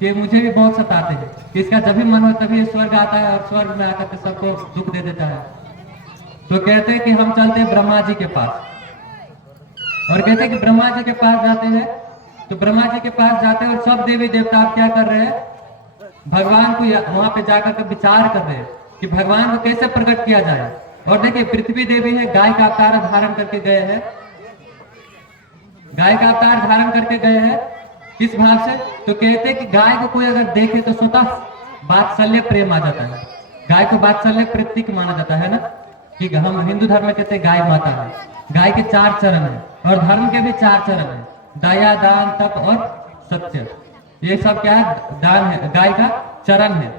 कि मुझे भी बहुत सताते हैं, कि इसका जब भी मन हो तभी स्वर्ग आता है और स्वर्ग में आकर के सबको दुख दे देता है। तो कहते हैं कि हम चलते हैं ब्रह्मा जी के पास, और कहते हैं कि ब्रह्मा जी के पास जाते हैं। तो ब्रह्मा जी के पास जाते हैं और सब देवी देवता आप क्या कर रहे हैं, भगवान को वहां पे जाकर के विचार कर रहे हैं कि भगवान को कैसे प्रकट किया जाए। और देखिए पृथ्वी देवी है, गाय का अवतार धारण करके गए हैं, गाय का अवतार धारण करके गए हैं। किस भाव से, तो कहते हैं कि गाय को कोई अगर देखे तो स्वतः वात्सल्य प्रेम आ जाता है। गाय को वात्सल्य प्रतीक माना जाता है ना, कि हम हिंदू धर्म में कहते हैं गाय माता है। गाय के 4 चरण है और धर्म के भी 4 चरण है, दया दान तप और सत्य। ये सब क्या है, दान है, गाय का चरण है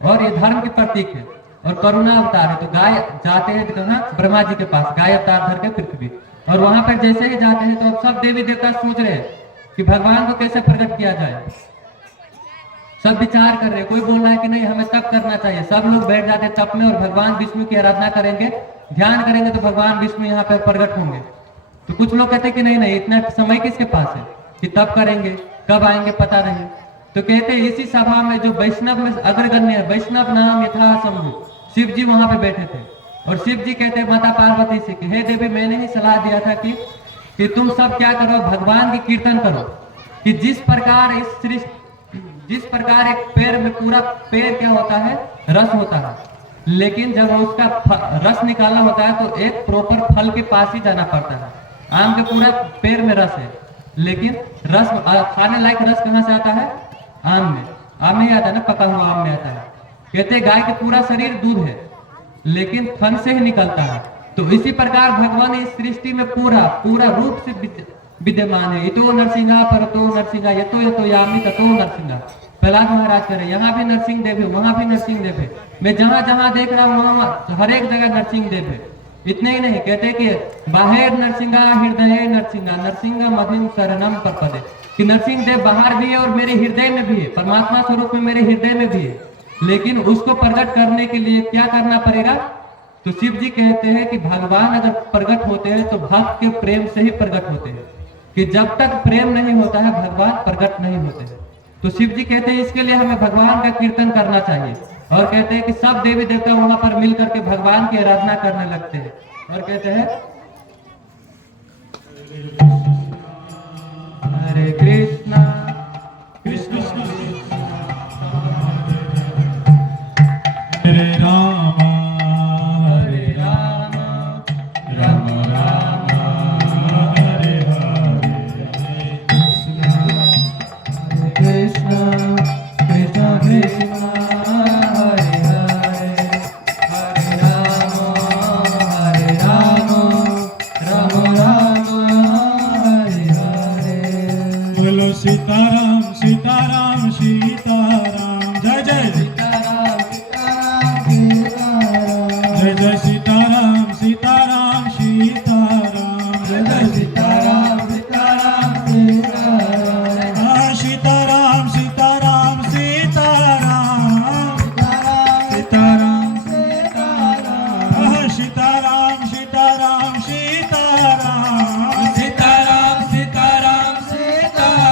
और ये धर्म की प्रतीक है और करुणा अवतार है। तो गाय जाते हैं कहाँ, ब्रह्मा जी के पास, गाय अवतार धर के पृथ्वी। और वहां पर जैसे ही जाते हैं तो अब सब देवी देवता सोच रहे हैं कि भगवान को कैसे प्रकट किया जाए, सब विचार कर रहे हैं। कोई बोल रहा है कि नहीं हमें तप करना चाहिए, सब लोग बैठ जाते हैं तप में और भगवान विष्णु की आराधना करेंगे, ध्यान करेंगे तो भगवान विष्णु यहाँ पर प्रकट होंगे। तो कुछ लोग कहते हैं कि नहीं नहीं इतना समय किसके पास है कि तप करेंगे, कब आएंगे पता नहीं। तो कहते हैं इसी सभा में जो वैष्णव में अग्रगण्य है, वैष्णव नाम यथा शंभु, शिव जी वहां पे बैठे थे। और शिव जी कहते हैं माता पार्वती से कि हे देवी मैंने ही सलाह दिया था कि तुम सब क्या करो, भगवान की कीर्तन करो, कि जिस प्रकार इस सृष्टि जिस प्रकार एक पेड़ में पूरा पेड़ क्या होता है, रस होता है, लेकिन जब उसका रस निकालना होता है तो एक प्रॉपर फल के पास ही जाना पड़ता है। आम के पूरा पेड़ में रस है, लेकिन रस खाने लायक रस कहाँ से आता है, आम में। आम नहीं आता ना, पका हुआ आम में आता है। कहते हैं गाय के पूरा शरीर दूध है, लेकिन फन से ही निकलता है। तो इसी प्रकार भगवान इस सृष्टि में पूरा रूप से विद्यमान है। इतो नरसिंहा परतो नरसिंहा यतो यामी ततो नरसिंहा। प्रहलाद महाराज कह रहे यहाँ भी नरसिंह देव है, वहां भी नरसिंह देव है, मैं जहां जहां देख रहा हूँ वहां हर एक जगह नरसिंह देव है। इतने ही नहीं, कहते कि बाहर नरसिंहा हृदय नरसिंहा नरसिंहा मधिम शरणम प्रपदे, कि नरसिंह देव बाहर भी है और मेरे हृदय में भी है, परमात्मा स्वरूप में मेरे हृदय में भी है। लेकिन उसको प्रकट करने के लिए क्या करना पड़ेगा, तो शिव जी कहते हैं कि भगवान अगर प्रकट होते हैं तो भक्त के प्रेम से ही प्रकट होते हैं, कि जब तक प्रेम नहीं होता है भगवान प्रकट नहीं होते हैं। तो शिव जी कहते हैं इसके लिए हमें भगवान का कीर्तन करना चाहिए। और कहते हैं कि सब देवी देवता वहां पर मिल करके भगवान की आराधना करने लगते हैं और कहते हैं हरे कृष्णा कृष्ण हरे राम हरे राम राम राम हरे हरे कृष्णा कृष्ण कृष्ण हरे हरे हरे राम राम राम हरे हरे बोलो सीताराम सीताराम सीताराम जय जय सीताराम सीताराम जय जय सीताराम सीताराम सीताराम जय जय सीताराम सीताराम सीताराम हाँ सीताराम सीताराम सीताराम सीताराम सीताराम हाँ सीताराम सीताराम सीताराम सीताराम सीताराम सीताराम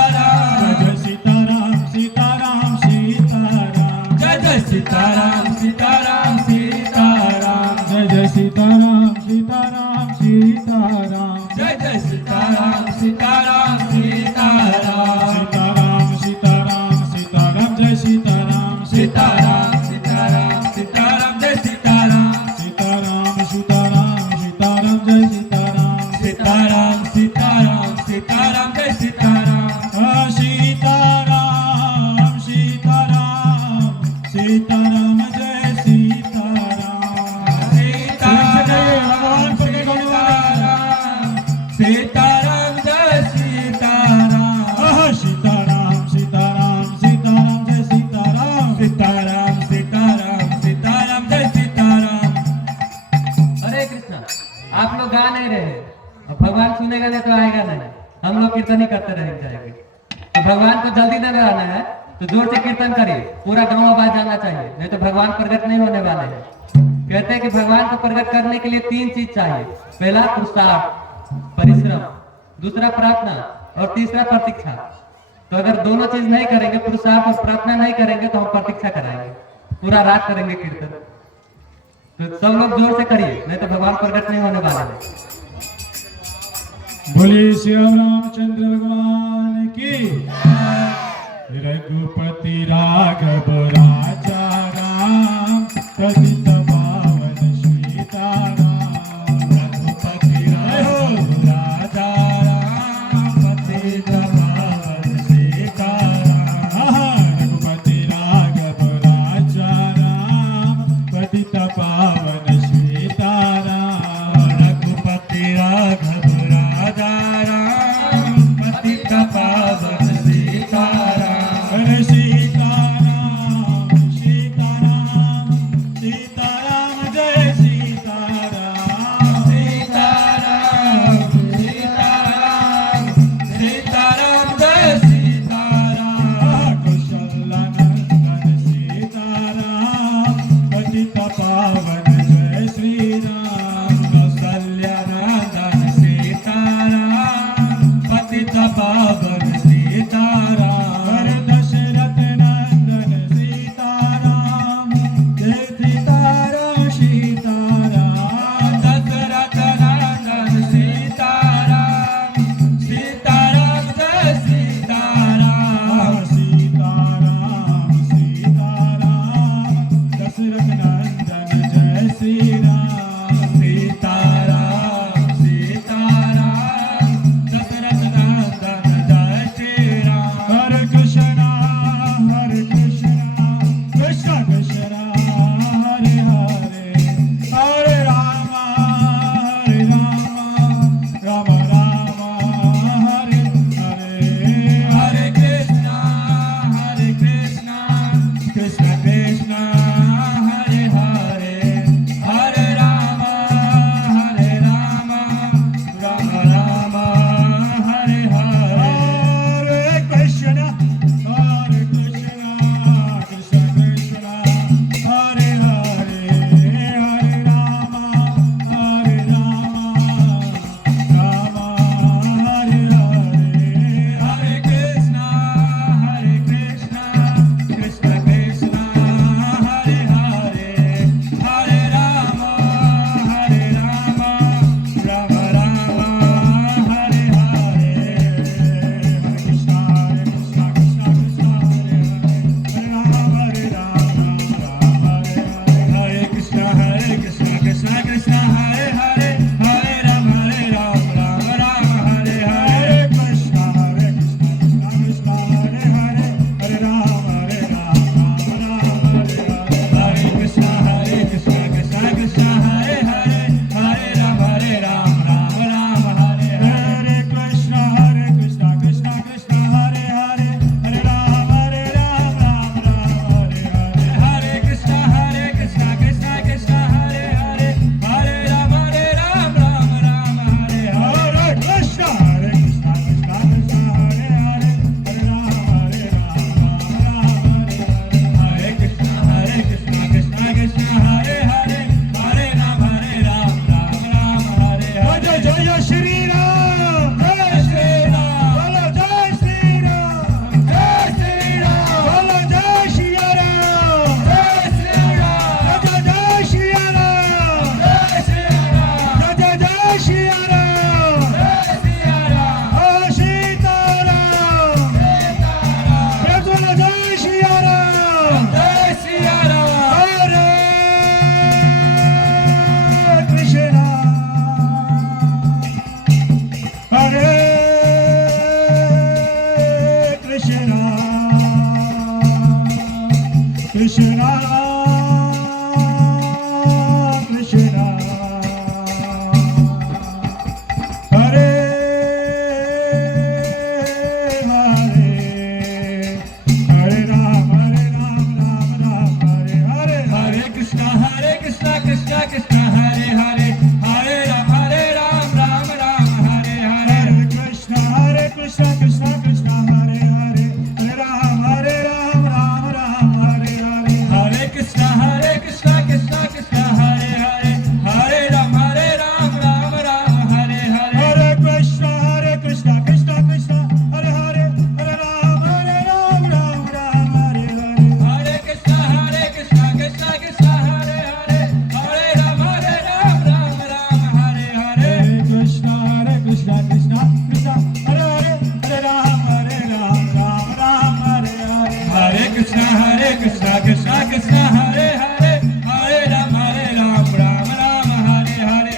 जय सीताराम सीताराम सीताराम जय जय सीताराम सीताराम सीताराम जय जय सीताराम सीताराम सीताराम जय जय सीताराम सीताराम सीताराम सीताराम सीताराम सीताराम जय सीताराम सीताराम सीताराम सीताराम जय सीताराम सीताराम सीताराम सीताराम जय सीताराम सीताराम सीताराम सीताराम जय सीताराम हाँ सीताराम सीताराम सीताराम जय सीताराम भगवान पर के गाने वाले सीताराम जय सीताराम हाँ सीताराम सीताराम सीताराम जय सीताराम सीताराम सीताराम सीताराम जय सीताराम। हरे कृष्णा। आप लोग गा नहीं रहे, अब भगवान सुनेगा नहीं तो आएगा नहीं, हम लोग कीर्तन ही करते रह जाएंगे। तो भगवान को जल्दी नहीं रहना है तो जोर से कीर्तन करिए, पूरा गांव आवाज जाना चाहिए, नहीं तो भगवान प्रकट नहीं होने वाले हैं। कहते हैं कि भगवान को प्रकट करने के लिए 3 चीज चाहिए, पहला पुरुषार्थ परिश्रम, दूसरा प्रार्थना और तीसरा प्रतीक्षा। तो अगर दोनों चीज नहीं करेंगे, पुरुषार्थ और प्रार्थना नहीं करेंगे तो हम प्रतीक्षा कराएंगे, पूरा रात करेंगे कीर्तन। तो सब लोग जोर से करिए, नहीं तो भगवान प्रकट नहीं होने वाले हैं। बोलिए श्री रामचंद्र भगवान की रघुपति राघव राजा राम पतित पावन सीताराम रघुपति राघव राजा राम पतित पावन सीताराम रघुपति राघव राजा राम पतित पावन सीताराम रघुपति राघव राजा राम पतित पावन सीताराम हरे सीताराम सीताराम सीताराम जय सीताराम सीताराम सीताराम सीताराम जय सीताराम कुशल नंदन सीताराम पतित पावन जय श्री राम कौसल्या नंदन सीताराम पतित पावन सीताराम हरे दशरथ नंदन सीताराम जय सीताराम सीताराम दशरथ नंदन सीताराम सीताराम जय सीताराम सीताराम सीताराम दशरथ नंदन जय श्री राम सीताराम सीताराम दशरथ नंदन जय श्री राम हरे कृष्ण कृष्ण कृष्ण हरे हरे हरे राम राम राम हरे हरे हरे कृष्णा कृष्ण कृष्ण हरे हरे हरे राम राम राम हरे हरे हरे कृष्ण कृष्ण कृष्ण हरे हरे हरे राम राम हरे हरे हरे कृष्णा कृष्ण कृष्ण कृष्णा कृष्णा कृष्णा हरे हरे हरे राम राम राम हरे हरे कृष्णा कृष्णा कृष्णा हरे हरे हरे राम राम राम हरे हरे हरे कृष्णा कृष्णा कृष्णा हरे हरे हरे राम राम राम हरे हरे हरे कृष्णा कृष्णा कृष्णा हरे हरे हरे राम राम राम हरे हरे हरे कृष्णा कृष्णा हरे हरे हरे राम राम हरे हरे कृष्णा कृष्णा हरे हरे हरे राम राम हरे हरे हरे कृष्णा कृष्णा हरे हरे हरे राम राम हरे हरे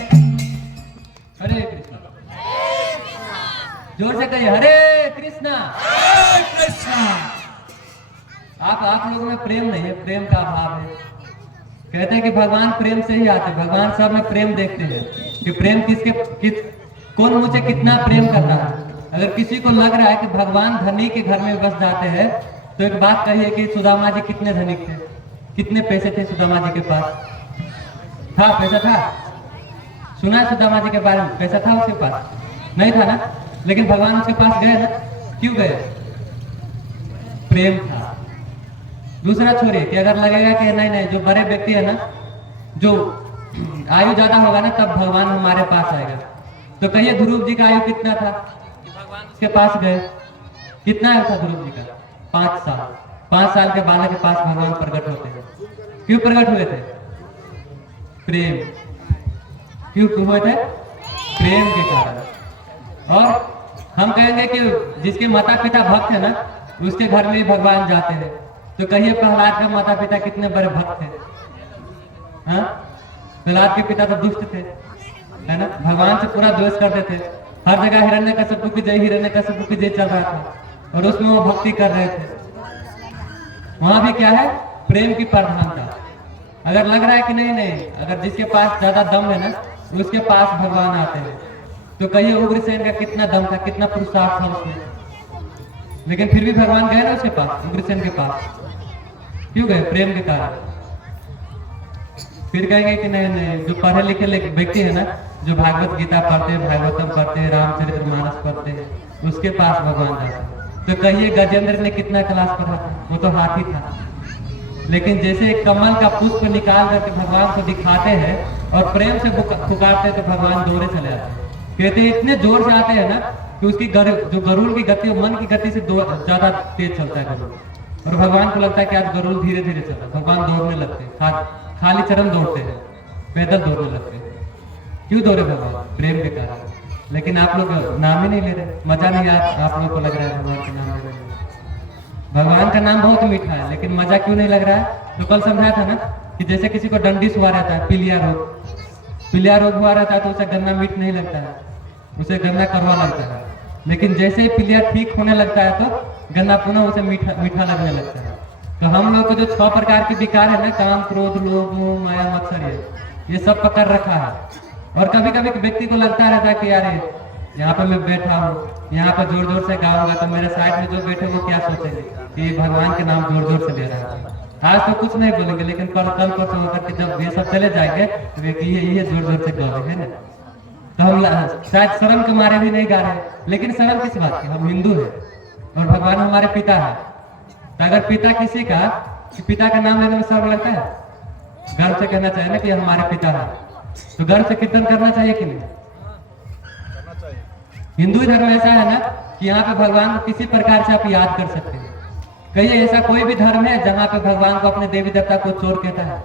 हरे कृष्णा जोर से कहिए हरे कृष्णा आप लोगों में प्रेम नहीं है, प्रेम का अभाव है। कहते हैं कि भगवान प्रेम से ही आते हैं, भगवान सब में प्रेम देखते हैं कि प्रेम कौन मुझे कितना प्रेम कर रहा है। अगर किसी को लग रहा है कि भगवान धनी के घर में बस जाते हैं तो एक बात कहिए कि सुदामा जी कितने धनिक थे, कितने पैसे थे सुदामा जी के पास? था पैसा था? सुना है सुदामा जी के बारे में? पैसा था उसके पास? नहीं था ना, लेकिन भगवान उसके पास गए ना। क्यों गए? प्रेम था। दूसरा छोड़िए कि अगर लगेगा कि नहीं जो बड़े व्यक्ति है ना, जो आयु ज्यादा होगा ना तब भगवान हमारे पास आएगा, तो कहिए ध्रुव जी का आयु कितना था कि भगवान उसके पास गए? कितना आयु था ध्रुव जी का? 5 साल। 5 साल के बालक के पास भगवान प्रकट होते हैं। क्यों प्रकट हुए थे? प्रेम। क्यों हुए थे? प्रेम के कारण। और हम कहेंगे कि जिसके माता पिता भक्त है ना उसके घर में ही भगवान जाते हैं, तो कहिए प्रहलाद का माता पिता कितने बड़े भक्त थे? हाँ, प्रहलाद के पिता तो दुष्ट थे, है ना, भगवान से पूरा द्वेष करते थे। हर जगह हिरण्यकश्यप की जय चल रहा था और उसमें वो भक्ति कर रहे थे। वहां भी क्या है? प्रेम की प्रधानता। अगर लग रहा है कि नहीं, अगर जिसके पास ज्यादा दम है ना उसके पास भगवान आते हैं, तो कहिए उग्रसेन का कितना दम था, कितना पुरुषार्थ था उसमें, लेकिन फिर भी भगवान गए ना उसके पास, उग्रसेन के पास। क्यों गए? प्रेम के कारण। फिर कहेंगे कि नहीं जो पढ़े लिखे व्यक्ति है ना, जो भागवत गीता पढ़ते हैं, भागवतम पढ़ते हैं, रामचरितमानस पढ़ते हैं, उसके पास भगवान जाते हैं। तो कहिए गजेंद्र ने कितना क्लास पढ़ा था? वो तो हाथी था, लेकिन जैसे एक कमल का पुष्प निकाल करके भगवान को दिखाते हैं और प्रेम से पुकारते हैं तो भगवान दौड़े चले आते हैं। कहते हैं इतने जोर से आते हैं ना कि उसकी जो गरुड़ की गति, मन की गति से ज्यादा तेज चलता है गरुड़, और भगवान को लगता है कि आज गरुड़ धीरे धीरे चल रहा है। भगवान दौड़ने लगते हैं, खाली चरण दौड़ते हैं, पैदल दौड़ने लगते हैं। क्यों दौड़े भगवान? प्रेम के कारण। लेकिन आप लोग नाम ही नहीं ले रहे, मजा नहीं आप लोग को लग रहा है भगवान का नाम ले रहे। भगवान का नाम बहुत मीठा है, लेकिन मजा क्यों नहीं लग रहा है? तो कल समझाया था ना कि जैसे किसी को डंडिस हुआ रहता है, पीलिया रोग हुआ रहता है, तो उसे गन्ना मीठ नहीं लगता है, उसे गन्ना कड़वा लगता है। लेकिन जैसे ही पीलिया ठीक होने लगता है तो गन्ना पुनः उसे मीठा लगने लगता है। तो हम लोग को जो 6 प्रकार की विकार है ना, काम, क्रोध, लोभ, मोह, माया, मत्सर, ये सब पकड़ रखा है। और कभी कभी व्यक्ति को लगता रहता है कि यार यहाँ पे मैं बैठा हूँ, यहाँ पर जोर जोर से गाऊंगा तो मेरे साइड में जो बैठे वो क्या सोचेंगे कि भगवान के नाम जोर जोर से ले रहा है। आज तो कुछ नहीं बोलेंगे, लेकिन कल परसों होकर के जब ये सब चले जाएंगे तो ये जोर जोर से गा रहे हैं ना, तो हम शायद शर्म के मारे भी नहीं गा रहे। लेकिन शर्म किस बात की? हम हिंदू हैं और भगवान हमारे पिता है। तो अगर पिता किसी का, पिता का नाम लेने में शर्म लगता है? गर्व से कहना चाहिए ना कि हमारे पिता है, तो गर्व से कीर्तन करना चाहिए कि नहीं? हिंदू धर्म ऐसा है ना कि यहाँ पे भगवान को किसी प्रकार से आप याद कर सकते हैं। कहिए ऐसा कोई भी धर्म है जहाँ पे भगवान को अपने देवी देवता को चोर कहता है?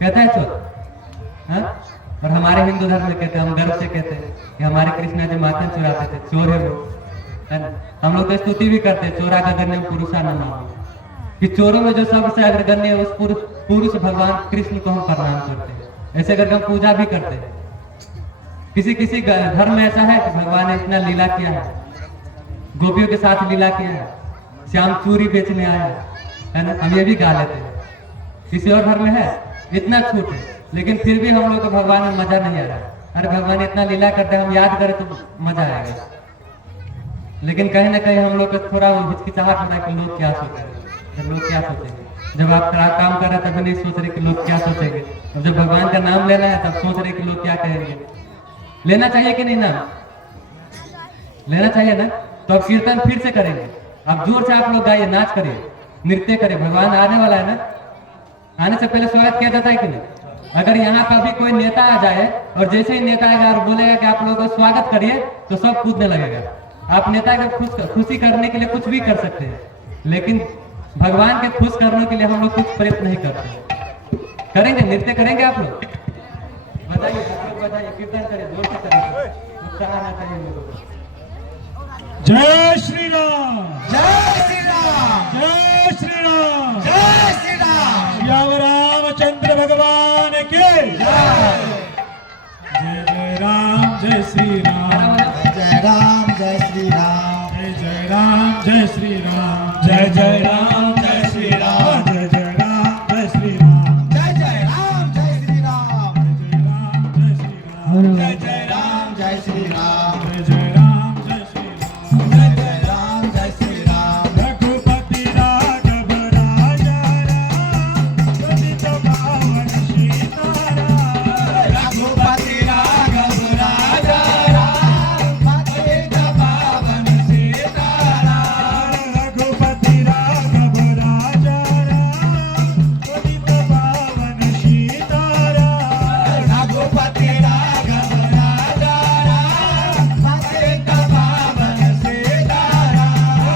कहता है चोर? हाँ? और हमारे हिंदू धर्म में कहते हैं, हम गर्व से कहते हैं कि हमारे कृष्णा जी माखन चुराते थे, चोर है वो, है ना। हम लोग तो स्तुति भी करते हैं, चोरा का गण्य पुरुषा न मानो, कि चोरों में जो सबसे अग्रगण्य है उस पुरुष भगवान कृष्ण को हम प्रणाम करते हैं। ऐसे करके हम पूजा भी करते हैं। किसी धर्म में ऐसा है कि भगवान ने इतना लीला किया है, गोपियों के साथ लीला किया है, श्याम चूरी बेचने आया है ना, हम ये भी गा लेते हैं। किसी और धर्म में है इतना छूट है, लेकिन फिर भी हम लोग को भगवान में मजा नहीं आ रहा। अरे भगवान इतना लीला करते हैं, हम याद करें तो मजा आएगा। लेकिन कहीं ना कहीं हम लोग को थोड़ा हिचकिचाहट होता है कि लोग क्या सोचेंगे, लोग क्या सोचेंगे। जब आप काम कर रहे हैं तभी नहीं सोच रहे कि लोग क्या सोचेंगे। और जब भगवान का नाम लेना है तब सोच रहे कि लोग क्या कहेंगे। लेना चाहिए कि नहीं नाम? लेना चाहिए ना। तो अब कीर्तन फिर से करेंगे। अब जोर से आप लोग गाइए, नाच करिए, नृत्य करिए। भगवान आने वाला है ना, आने से पहले स्वागत किया जाता है कि नहीं? अगर यहाँ का भी कोई नेता आ जाए और जैसे ही नेता आएगा और बोलेगा कि आप लोगों को स्वागत करिए तो सब कूदने लगेगा। आप नेता को खुशी करने के लिए कुछ भी कर सकते हैं, लेकिन भगवान के खुश करने के लिए हम लोग कुछ प्रयत्न नहीं करते। करेंगे, नृत्य करेंगे आप लोग? बताइए, बताइए, कीर्तन करिए, जोर से करिए, उत्साह आना चाहिए लोगों को। जय श्री राम, जय श्री राम, जय श्री राम, जय श्री राम। श्याम रामचंद्र भगवान के जय। जय राम, जय श्री राम, जय राम, जय श्री राम, जय राम, जय श्री राम, जय जय राम, जय श्री राम, जय जय राम, जय श्री राम, जय जय राम, जय श्री राम, जय जय राम, जय श्री राम, जय जय राम, जय श्री राम, जय जय राम, जय श्री राम, जय जय राम, जय श्री राम। रघुपति राघव राजा राम, पतित पावन सीताराम। रघुपति राघव राजा राम, पतित पावन सीताराम। रघुपति राघव राजा राम, पतित पावन सीताराम। रघुपति राघव राजा राम, पतित पावन सीताराम।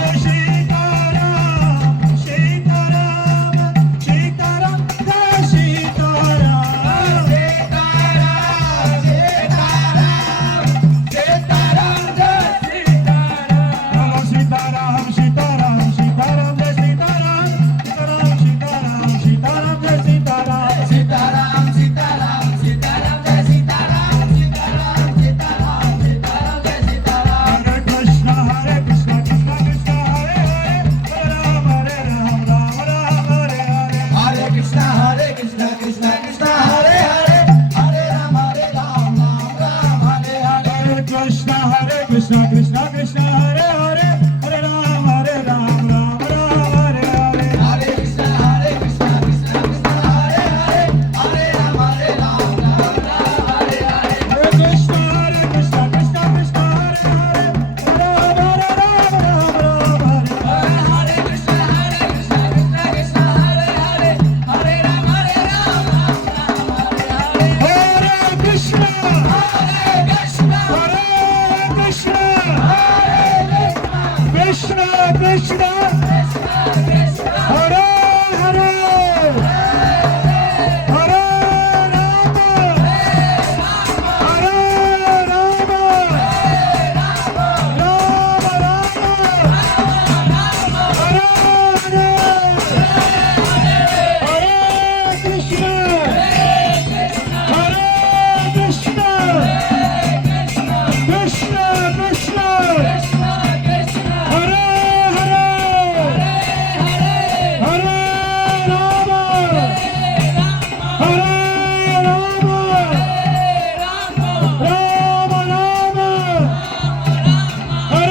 सीताराम, सीताराम, सीताराम, जय सीताराम। सीताराम, सीताराम, सीताराम, जय सीताराम। सीताराम, सीताराम, सीताराम, जय सीताराम। सीताराम, सीताराम, सीताराम, जय सीताराम। सीताराम, सीताराम, सीताराम, जय सीताराम। सीताराम, सीताराम, सीताराम, जय सीताराम। हरे कृष्णा, कृष्णा कृष्णा, हरे हरे, हरे राम, राम राम, हरे हरे। हरे कृष्णा, कृष्णा कृष्णा, हरे हरे, हरे राम, राम राम, हरे हरे। हरे कृष्णा, कृष्णा कृष्णा, हरे हरे, हरे राम, राम राम, हरे हरे। हरे कृष्णा, कृष्णा कृष्णा, हरे हरे, हरे राम, राम राम, हरे हरे। हरे कृष्णा, कृष्णा कृष्णा, हरे हरे, हरे राम, राम राम, हरे हरे। हरे कृष्णा, कृष्णा कृष्णा, हरे हरे, हरे राम, राम राम, हरे हरे। हरे कृष्णा, हरे कृष्णा, हरे कृष्णा, हरे कृष्णा कृष्णा, कृष्णा कृष्णा, हरे हरे, हरे राम, हरे राम, राम राम, हरे हरे, हरे कृष्णा, हरे कृष्णा, कृष्णा कृष्णा, हरे हरे, हरे राम, हरे राम, राम राम, हरे हरे।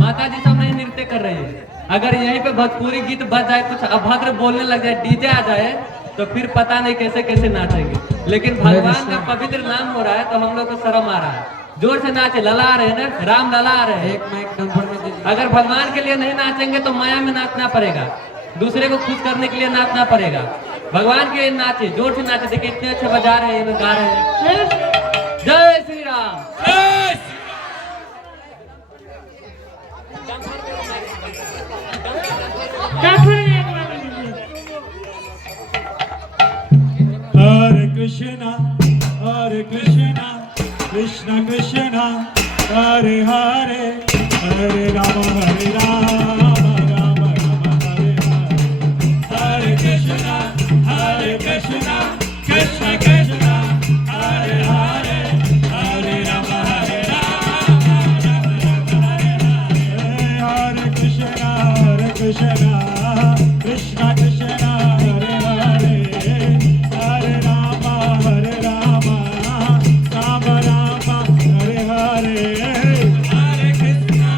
माता जी सब नहीं नृत्य कर रहे हैं। अगर यहीं पे भोजपुरी गीत बज जाए, कुछ अभद्र बोलने लग जाए, डीजे आ जाए, तो फिर पता नहीं कैसे कैसे नाचेंगे। लेकिन भगवान का पवित्र नाम हो रहा है तो हम लोग को शर्म आ रहा है। जोर से नाचे, लला आ रहे हैं ना, राम लला आ रहे हैं। अगर भगवान के लिए नहीं नाचेंगे तो माया में नाचना पड़ेगा, दूसरे को खुश करने के लिए नाचना पड़ेगा। भगवान के लिए नाचे, जोर से नाचे। देखिए इतने अच्छे बजा रहे हैं, गा रहे हैं। जय श्री राम। हरे कृष्णा, कृष्णा कृष्णा, हरे हरे, हरे राम, राम राम, हरे हरे। हरे कृष्णा, कृष्णा कृष्णा, हरे हरे, हरे राम, राम राम, हरे कृष्णा, कृष्णा कृष्णा, हरे हरे, हरे राम, राम राम, हरे हरे। हरे कृष्णा,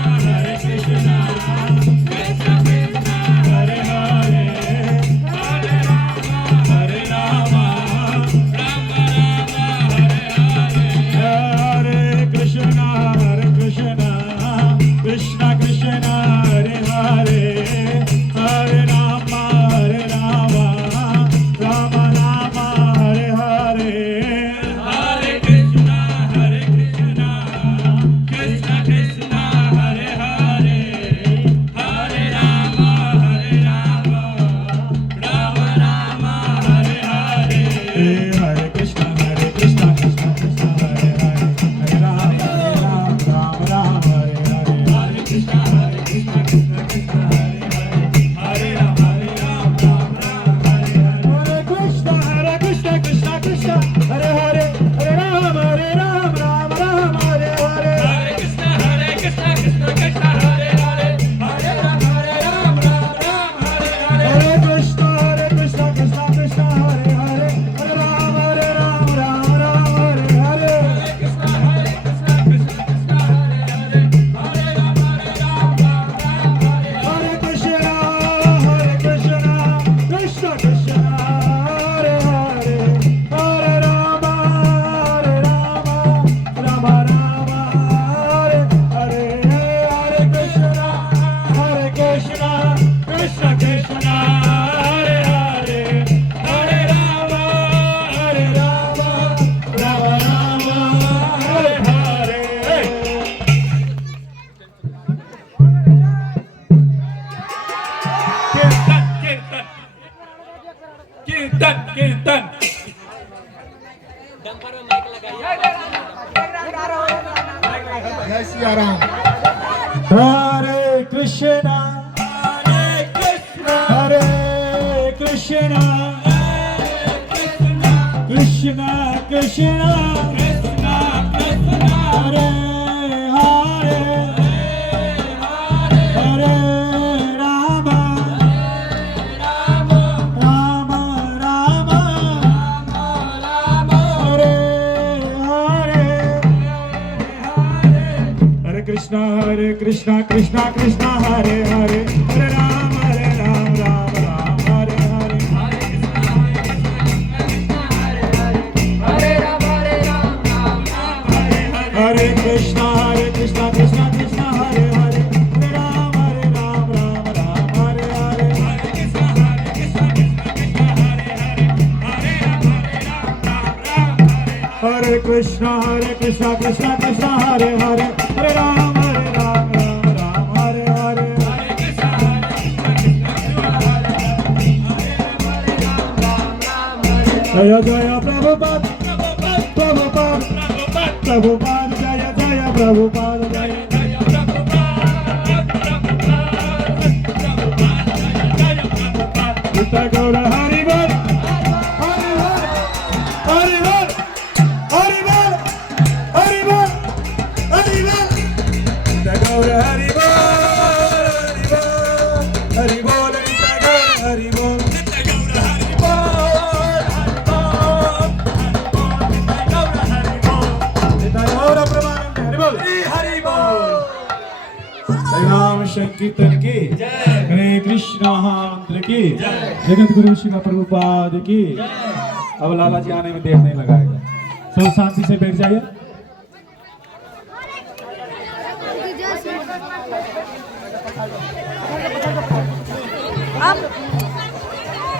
कृष्णा हरे हरे हरे राम राम राम हरे हरे कीर्तन कीर्तन कीर्तन कीर्तन जय सिया राम। हरे कृष्णा हरे कृष्णा कृष्णा कृष्णा हरे हरे हरे राम राम राम हरे हरे हरे कृष्णा कृष्णा कृष्णा हरे हरे हरे राम राम राम हरे हरे हरे कृष्णा कृष्णा कृष्णा हरे हरे हरे राम राम राम हरे हरे हरे कृष्णा कृष्णा हरे हरे हरे राम राम हरे हरे जय जय प्रभुपाद प्रभुपाद प्रभुपाद जय जय प्रभुपाद जय जय गौर हरि बोल हरि बोल हरि बोल हरि बोल हरि बोल हरि बोल जय गौर हरि बोल हरि बोल जय गौर हरि बोल राम संकीर्तन की हरे कृष्णा मंत्र की जगत गुरु शिव प्रभुपाद की। अब लाला जी आने में देर नहीं लगाएगा, सब शांति से बैठ जाइए। अब